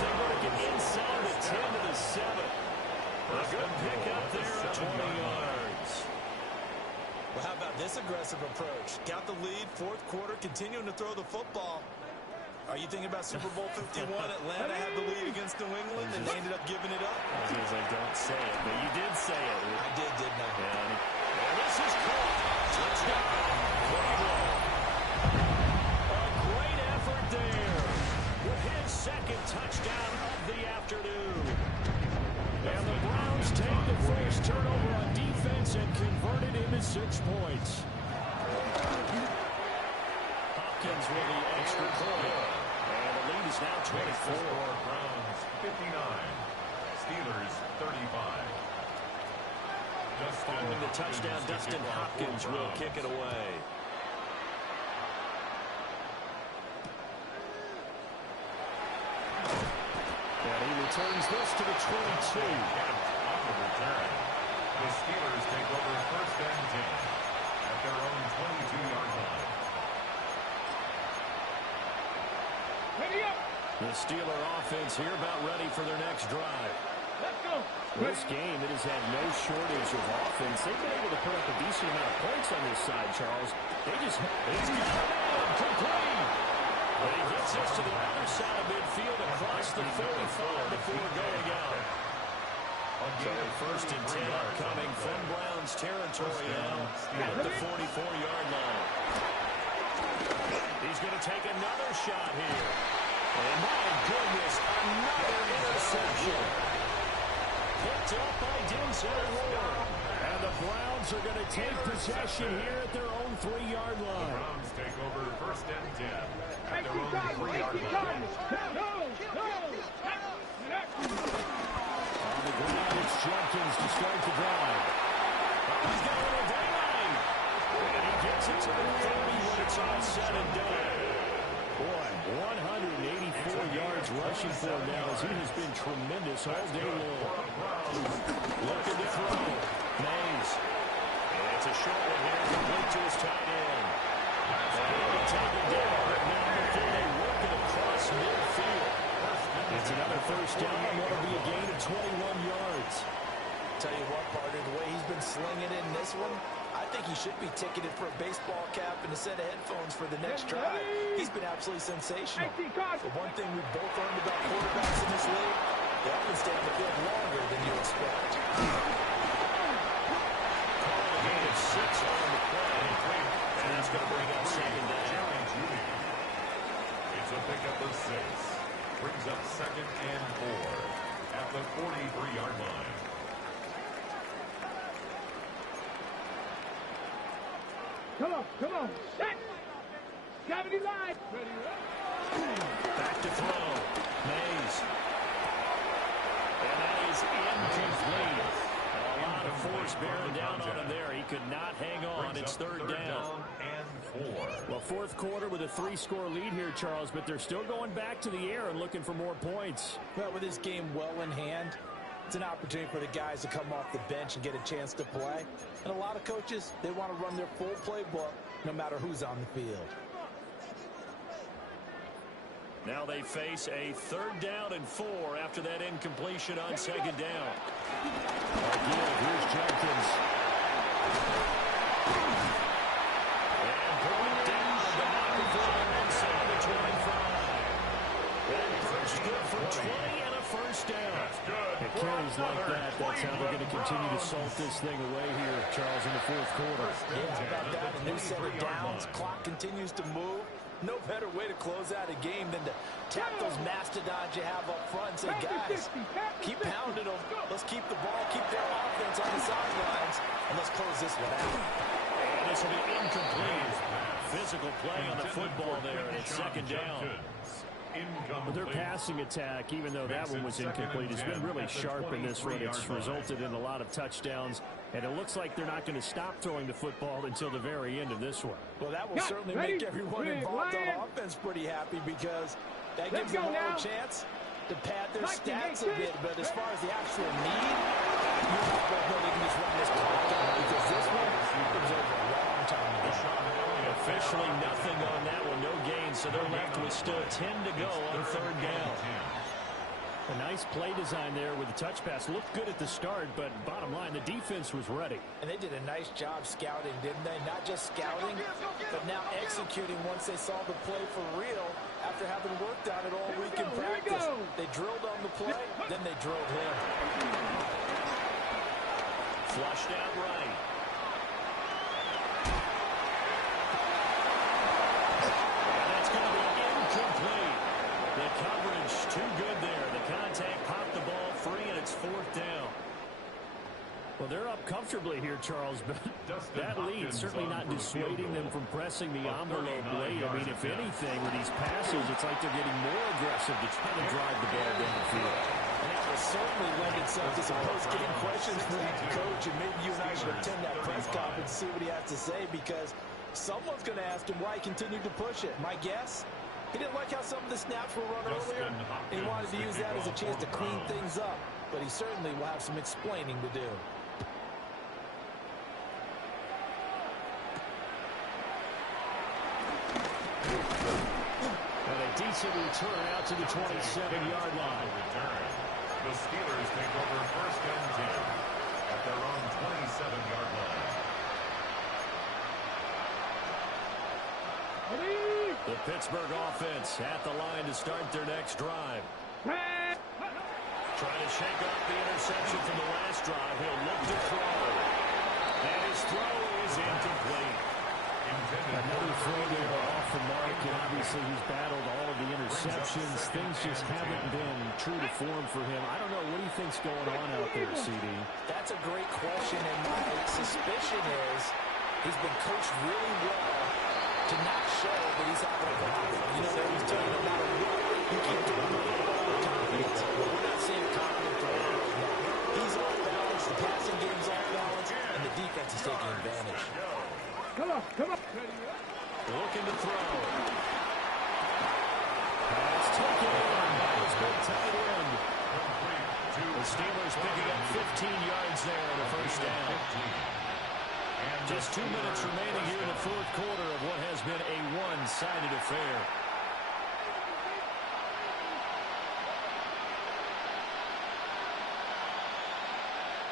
They work it inside the 10 to the 7. A good pick up there at 20 yards. Well, how about this aggressive approach? Got the lead, fourth quarter, continuing to throw the football. Are you thinking about Super Bowl 51? Atlanta had the lead against New England, and they ended up giving it up. As I don't say it, but you did say it. I did, didn't I? And this is caught. Touchdown. A great effort there. With his second touchdown of the afternoon. And the Browns take the first turnover on defense and convert it into 6 points. Hopkins with the extra point. And the lead is now 24. Browns 59. Steelers 35. Following the touchdown, Dustin Hopkins will kick it away. And he returns this to the 22. On the return, the Steelers take over first and 10 at their own 22-yard line. Ready up. The Steeler offense here about ready for their next drive. Let's go. This game, it has had no shortage of offense. They've been able to put up a decent amount of points on this side, Charles. He's got it complete. But he gets us to the other side of midfield across the 45 before going out. So first and 10 coming from Browns territory now at the 44-yard line. He's going to take another shot here. And my goodness, another interception. Picked up by Denzel Ward. And the Browns are going to take possession here at their own 3-yard line. The Browns take over first and 10 at their own 3-yard line. On the ground, it's Jenkins to start the drive. He's got a little daylight. And he gets it to the 30 when it's all said and done. Boy, 184 yards rushing for him now as he has been tremendous all day long. Looking to throw. Mays. And it's a short one here, complete to his tight end. And he'll take it down. Now before they work it across midfield. It's another first down. That'll be a gain of 21 yards. Tell you what, partner, the way he's been slinging in this one, I think he should be ticketed for a baseball cap and a set of headphones for the next drive. He's been absolutely sensational. But one thing we've both learned about quarterbacks in this league, they often stay on the field longer than you expect. Calling a gain of 6 on the play. And that's going to bring up second down. It's a pickup of 6. Brings up second and 4 at the 43-yard line. Come on. Set. Gravity line. Back to throw. Mays. And that is incomplete. A lot of force bearing down on him there. He could not hang on. It's third down. And 4. Well, fourth quarter with a 3-score lead here, Charles, but they're still going back to the air and looking for more points. Well, with this game well in hand, it's an opportunity for the guys to come off the bench and get a chance to play. And a lot of coaches, they want to run their full playbook no matter who's on the field. Now they face a third down and 4 after that incompletion on second down. Again, here's Jenkins. And brought down, but not before they're inside the 25. And first good for 20 and a first down. It carries like that. That's how they're going to continue to salt this thing away here, Charles, in the fourth quarter. Yeah, how about that? A new set of downs. Clock continues to move. No better way to close out a game than to tap those mastodons you have up front and say, guys, keep pounding them. Let's keep the ball, keep their offense on the sidelines, and let's close this one out. And this will be incomplete. Physical play on the football there, and it's second down. But their passing attack, even though that one was incomplete, has been really sharp in this one. It's resulted in a lot of touchdowns, and it looks like they're not going to stop throwing the football until the very end of this one. Well, that will certainly make everyone involved on offense pretty happy, because that gives them more chance to pad their stats a bit. But as far as the actual need, you're not going to they can just run this clock out, because this one was over a long time ago. Officially nothing on that one, no gain, so they're left with still 10 to go on third down. A nice play design there with the touch pass. Looked good at the start, but bottom line, the defense was ready. And they did a nice job scouting, didn't they? Not just scouting, but now executing once they saw the play for real after having worked on it all week in practice. They drilled on the play, then they drilled him. Flushed out right. The coverage too good there. The contact popped the ball free, and it's fourth down. Well, they're up comfortably here, Charles, but that lead certainly not dissuading them from pressing the envelope late. I mean, if anything, with these passes, it's like they're getting more aggressive to try to drive the ball down the field. And that will certainly lend itself to some post-game questions from the coach, and maybe you and I should attend that press conference and see what he has to say, because someone's going to ask him why he continued to push it. My guess? He didn't like how some of the snaps were run earlier, and he wanted to use that as a chance to clean things up. But he certainly will have some explaining to do. And a decent return out to the 27-yard line. The Steelers take over first and 10 at their own 27-yard line. The Pittsburgh offense at the line to start their next drive. Trying to shake off the interception from the last drive. He'll look to throw. And his throw is incomplete. Another throw there off the mark, and obviously he's battled all of the interceptions. Things just haven't been true to form for him. I don't know. What do you think's going on out there, CD? That's a great question, and my suspicion is he's been coached really well to not show that he's having a problem. You know, they're always telling him no matter what, you keep doing it with confidence. But we're not seeing confident throw right now. He's off balance, the passing game's off balance, and the defense is taking advantage. Come on. Looking to throw. Pass taken in by his big tight end. The Steelers picking up 15 yards there on the first down. Just 2 minutes remaining here in the fourth quarter of what has been a one-sided affair.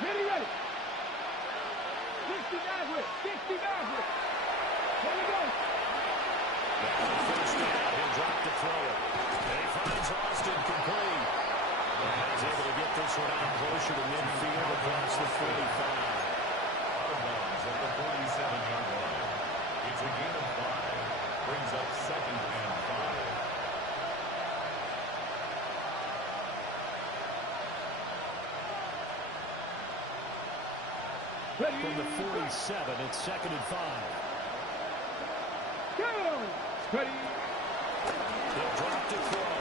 Ready. 60 Maverick. Here we go. First down, he'll drop to throw it. And he finds Austin complete. And he's able to get this one out closer to midfield across the 45. Out of bounds at the 47-yard line. It's a gain of 5. Brings up second and 5. From the 47, it's second and 5. Go. Ready. They'll drop to throw.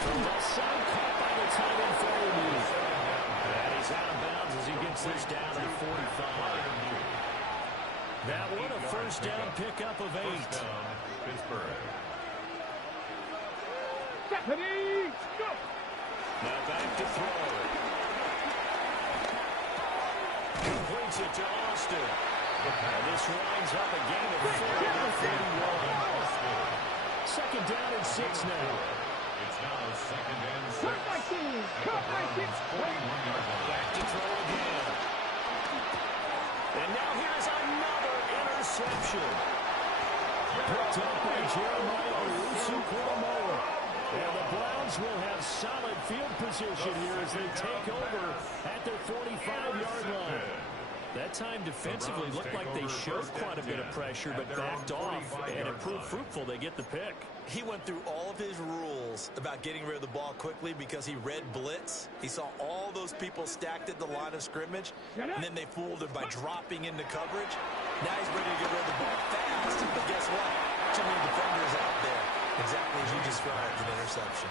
From left side, caught by the tight end Foley. And he's out of bounds as he gets this down to 45. That one a first down pickup of 8. Pittsburgh. Ready. Go. Now back to throw. Completes it to Austin. And this winds up a gain of 41. Second down and 6 now. It's now second and 6. Cut my team. 41-yard line. Back to throw again. And now here's another interception. Picked up by Jeremiah Owusu-Koramoah. And the Browns will have solid field position here as they take over at their 45-yard line. That that time defensively looked like they showed quite a bit of pressure but backed off, and it proved fruitful. They get the pick. He went through all of his rules about getting rid of the ball quickly because he read blitz. He saw all those people stacked at the line of scrimmage, and then they fooled him by dropping into coverage. Now he's ready to get rid of the ball fast, but guess what? Too many defenders out there. Exactly as you described, an interception.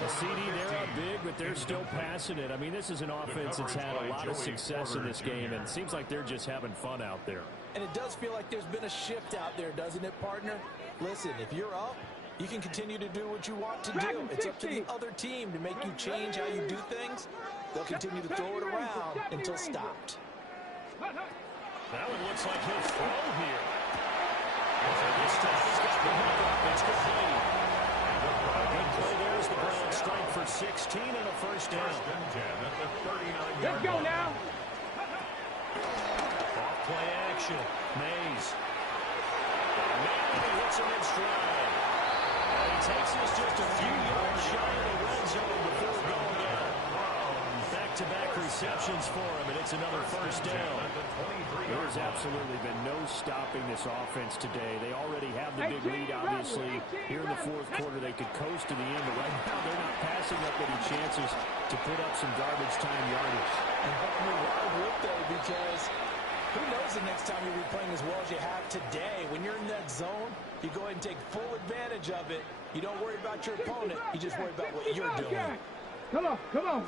The CD, they're up big, but they're still passing it. I mean, this is an offense that's had a lot of success in this game, and it seems like they're just having fun out there. And it does feel like there's been a shift out there, doesn't it, partner? Listen, if you're up, you can continue to do what you want to do. It's up to the other team to make you change how you do things. They'll continue to throw it around until stopped. Now it looks like he'll throw here. This time he's got the hook up. It's complete. A good play there as the Browns strike for 16 and a first down. Let's go now. Off play action. Mays. Now he hits him in stride. And he takes us just a few yards shy of the red zone before going out. Back-to-back receptions for him, and it's another first down. There's absolutely been no stopping this offense today. They already have the big lead, obviously. Here in the fourth quarter, they could coast to the end, but right now they're not passing up any chances to put up some garbage time yardage. And why would they? Because who knows the next time you'll be playing as well as you have today. When you're in that zone, you go ahead and take full advantage of it. You don't worry about your opponent. You just worry about what you're doing. Come on, come on.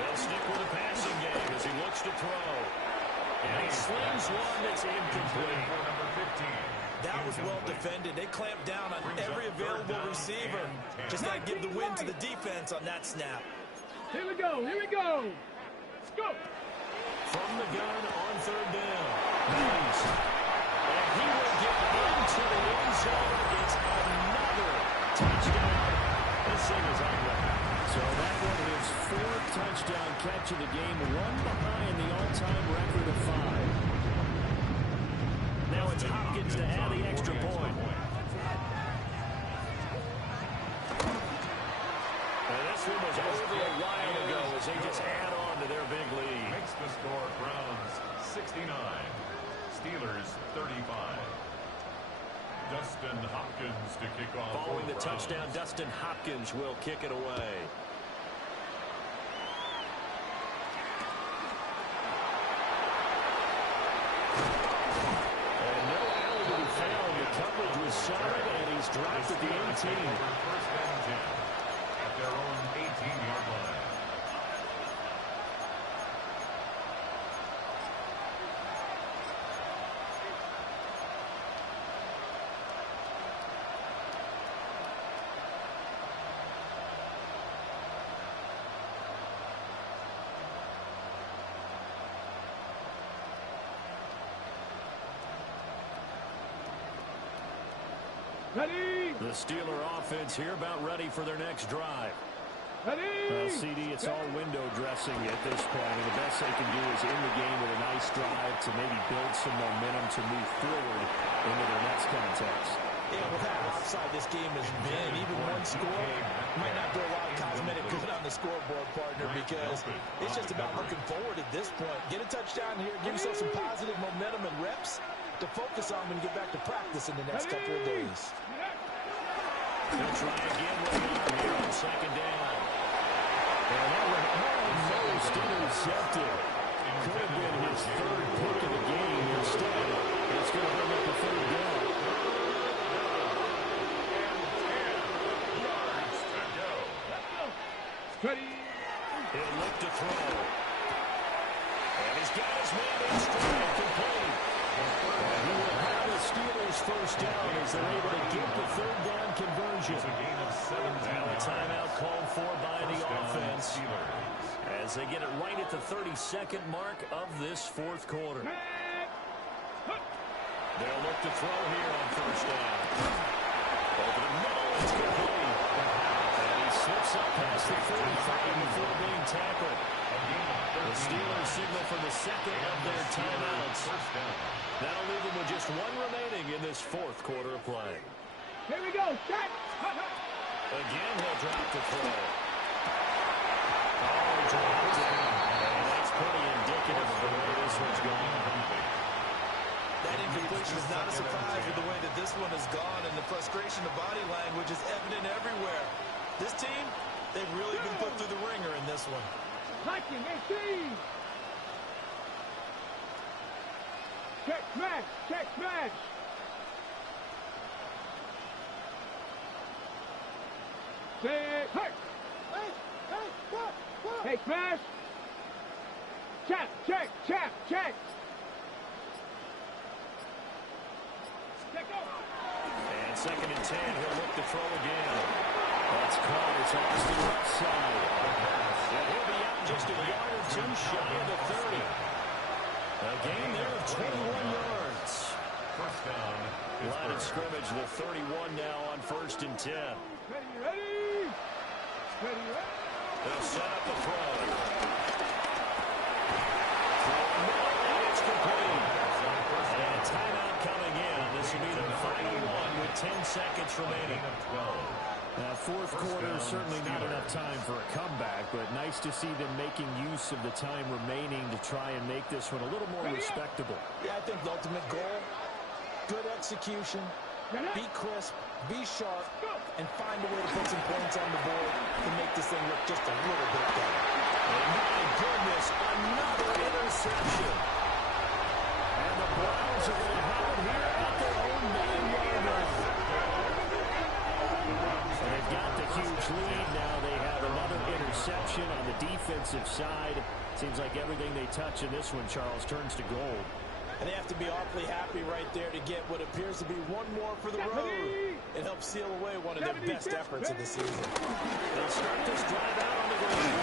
They'll stick with the passing game as he looks to throw. And he slings one that's incomplete. That was well defended. They clamped down on every available receiver. Just got to give the win to the defense on that snap. Here we go, here we go. Let's go. From the gun on third down. Mays. And he will get into the end zone. It's another touchdown. This thing is ugly. So that one is fourth touchdown catch of the game, one behind the all-time record of 5. Now it's Hopkins to add the extra point. And this one was over a while ago as they just add on to their big lead. Makes the score Browns 69, Steelers 35. Dustin Hopkins to kick off. Following the touchdown, Dustin Hopkins will kick it away. And no alley to be found. The coverage was solid, and he's dropped at the 18. First and 10 at their own 18-yard line. Ready. The Steeler offense here about ready for their next drive. Ready. CD, it's all window dressing at this point, and the best they can do is in the game with a nice drive to maybe build some momentum to move forward into their next contest. Yeah, with how offside this game has been, even one score might not do a lot of cosmetic good on the scoreboard, partner, because it's just about looking forward at this point. Get a touchdown here, give yourself some positive momentum and reps to focus on when you get back to practice in the next couple of days. They'll try again with the arm here on second down. And that one almost intercepted. Could have been his third pick of the game. Instead, it's going to bring up a third down. Ready. He'll look to throw. And he's got his man in stride, complete. And he will have the Steelers first down as they're able to get the third down conversion. It's a gain of 17 Now a timeout called for by the First down, offense Steelers. as they get it right at the 32nd mark of this fourth quarter. They'll look to throw here on first down. Over the middle, it's complete. And he slips up past the 45 before being tackled. The Steelers signal for the second of their timeouts. That'll leave them with just one remaining in this fourth quarter of play. Here we go. Set. Again, he'll drop the throw. Oh, dropped it. And that's pretty indicative of the way this one's It's not a surprise with the way that this one has gone, and the frustration of body language is evident everywhere. This team, they've really been put through the ringer in this one. Hiking 18. Check smash. Check smash. Say, hey. Hey, smash. Check, check, check, check. And 2nd and 10, he'll look to throw again. That's caught. It's off to the left side. And he'll be out just a yard or two shy of the 30. A gain there of 21 yards. First down. Line of scrimmage, the 31 now on 1st and 10. Ready. They'll set up the throw. And it's complete. And a timeout coming in. This will be the final one with 10 seconds remaining. Now, 4th quarter, certainly not enough time for a comeback, but nice to see them making use of the time remaining to try and make this one a little more respectable. Yeah, I think the ultimate goal, good execution, be crisp, be sharp, and find a way to put some points on the board to make this thing look just a little bit better. And my goodness, another interception. And the Browns are going to have it here at their own 9-yard line. So they've got the huge lead. Now they have another interception on the defensive side. Seems like everything they touch in this one, Charles, turns to gold. And they have to be awfully happy right there to get what appears to be one more for the road. It helps seal away one of their best efforts of the season. They'll start this drive out on the ground.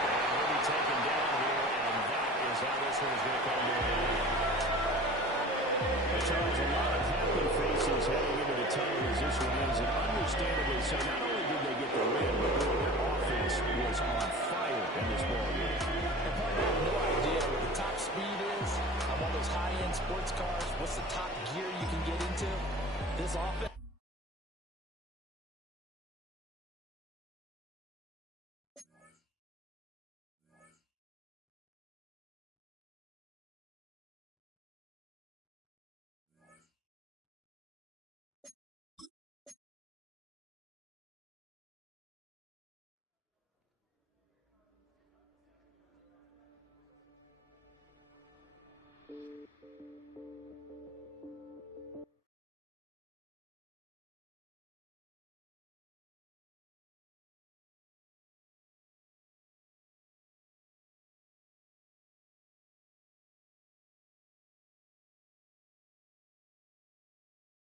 And he'll be taken down here, and that is how this one is going to come to an end. Charles, a lot of happy faces heading into the time as this one ends, and understandably so. Not only did they get the win, but their offense was on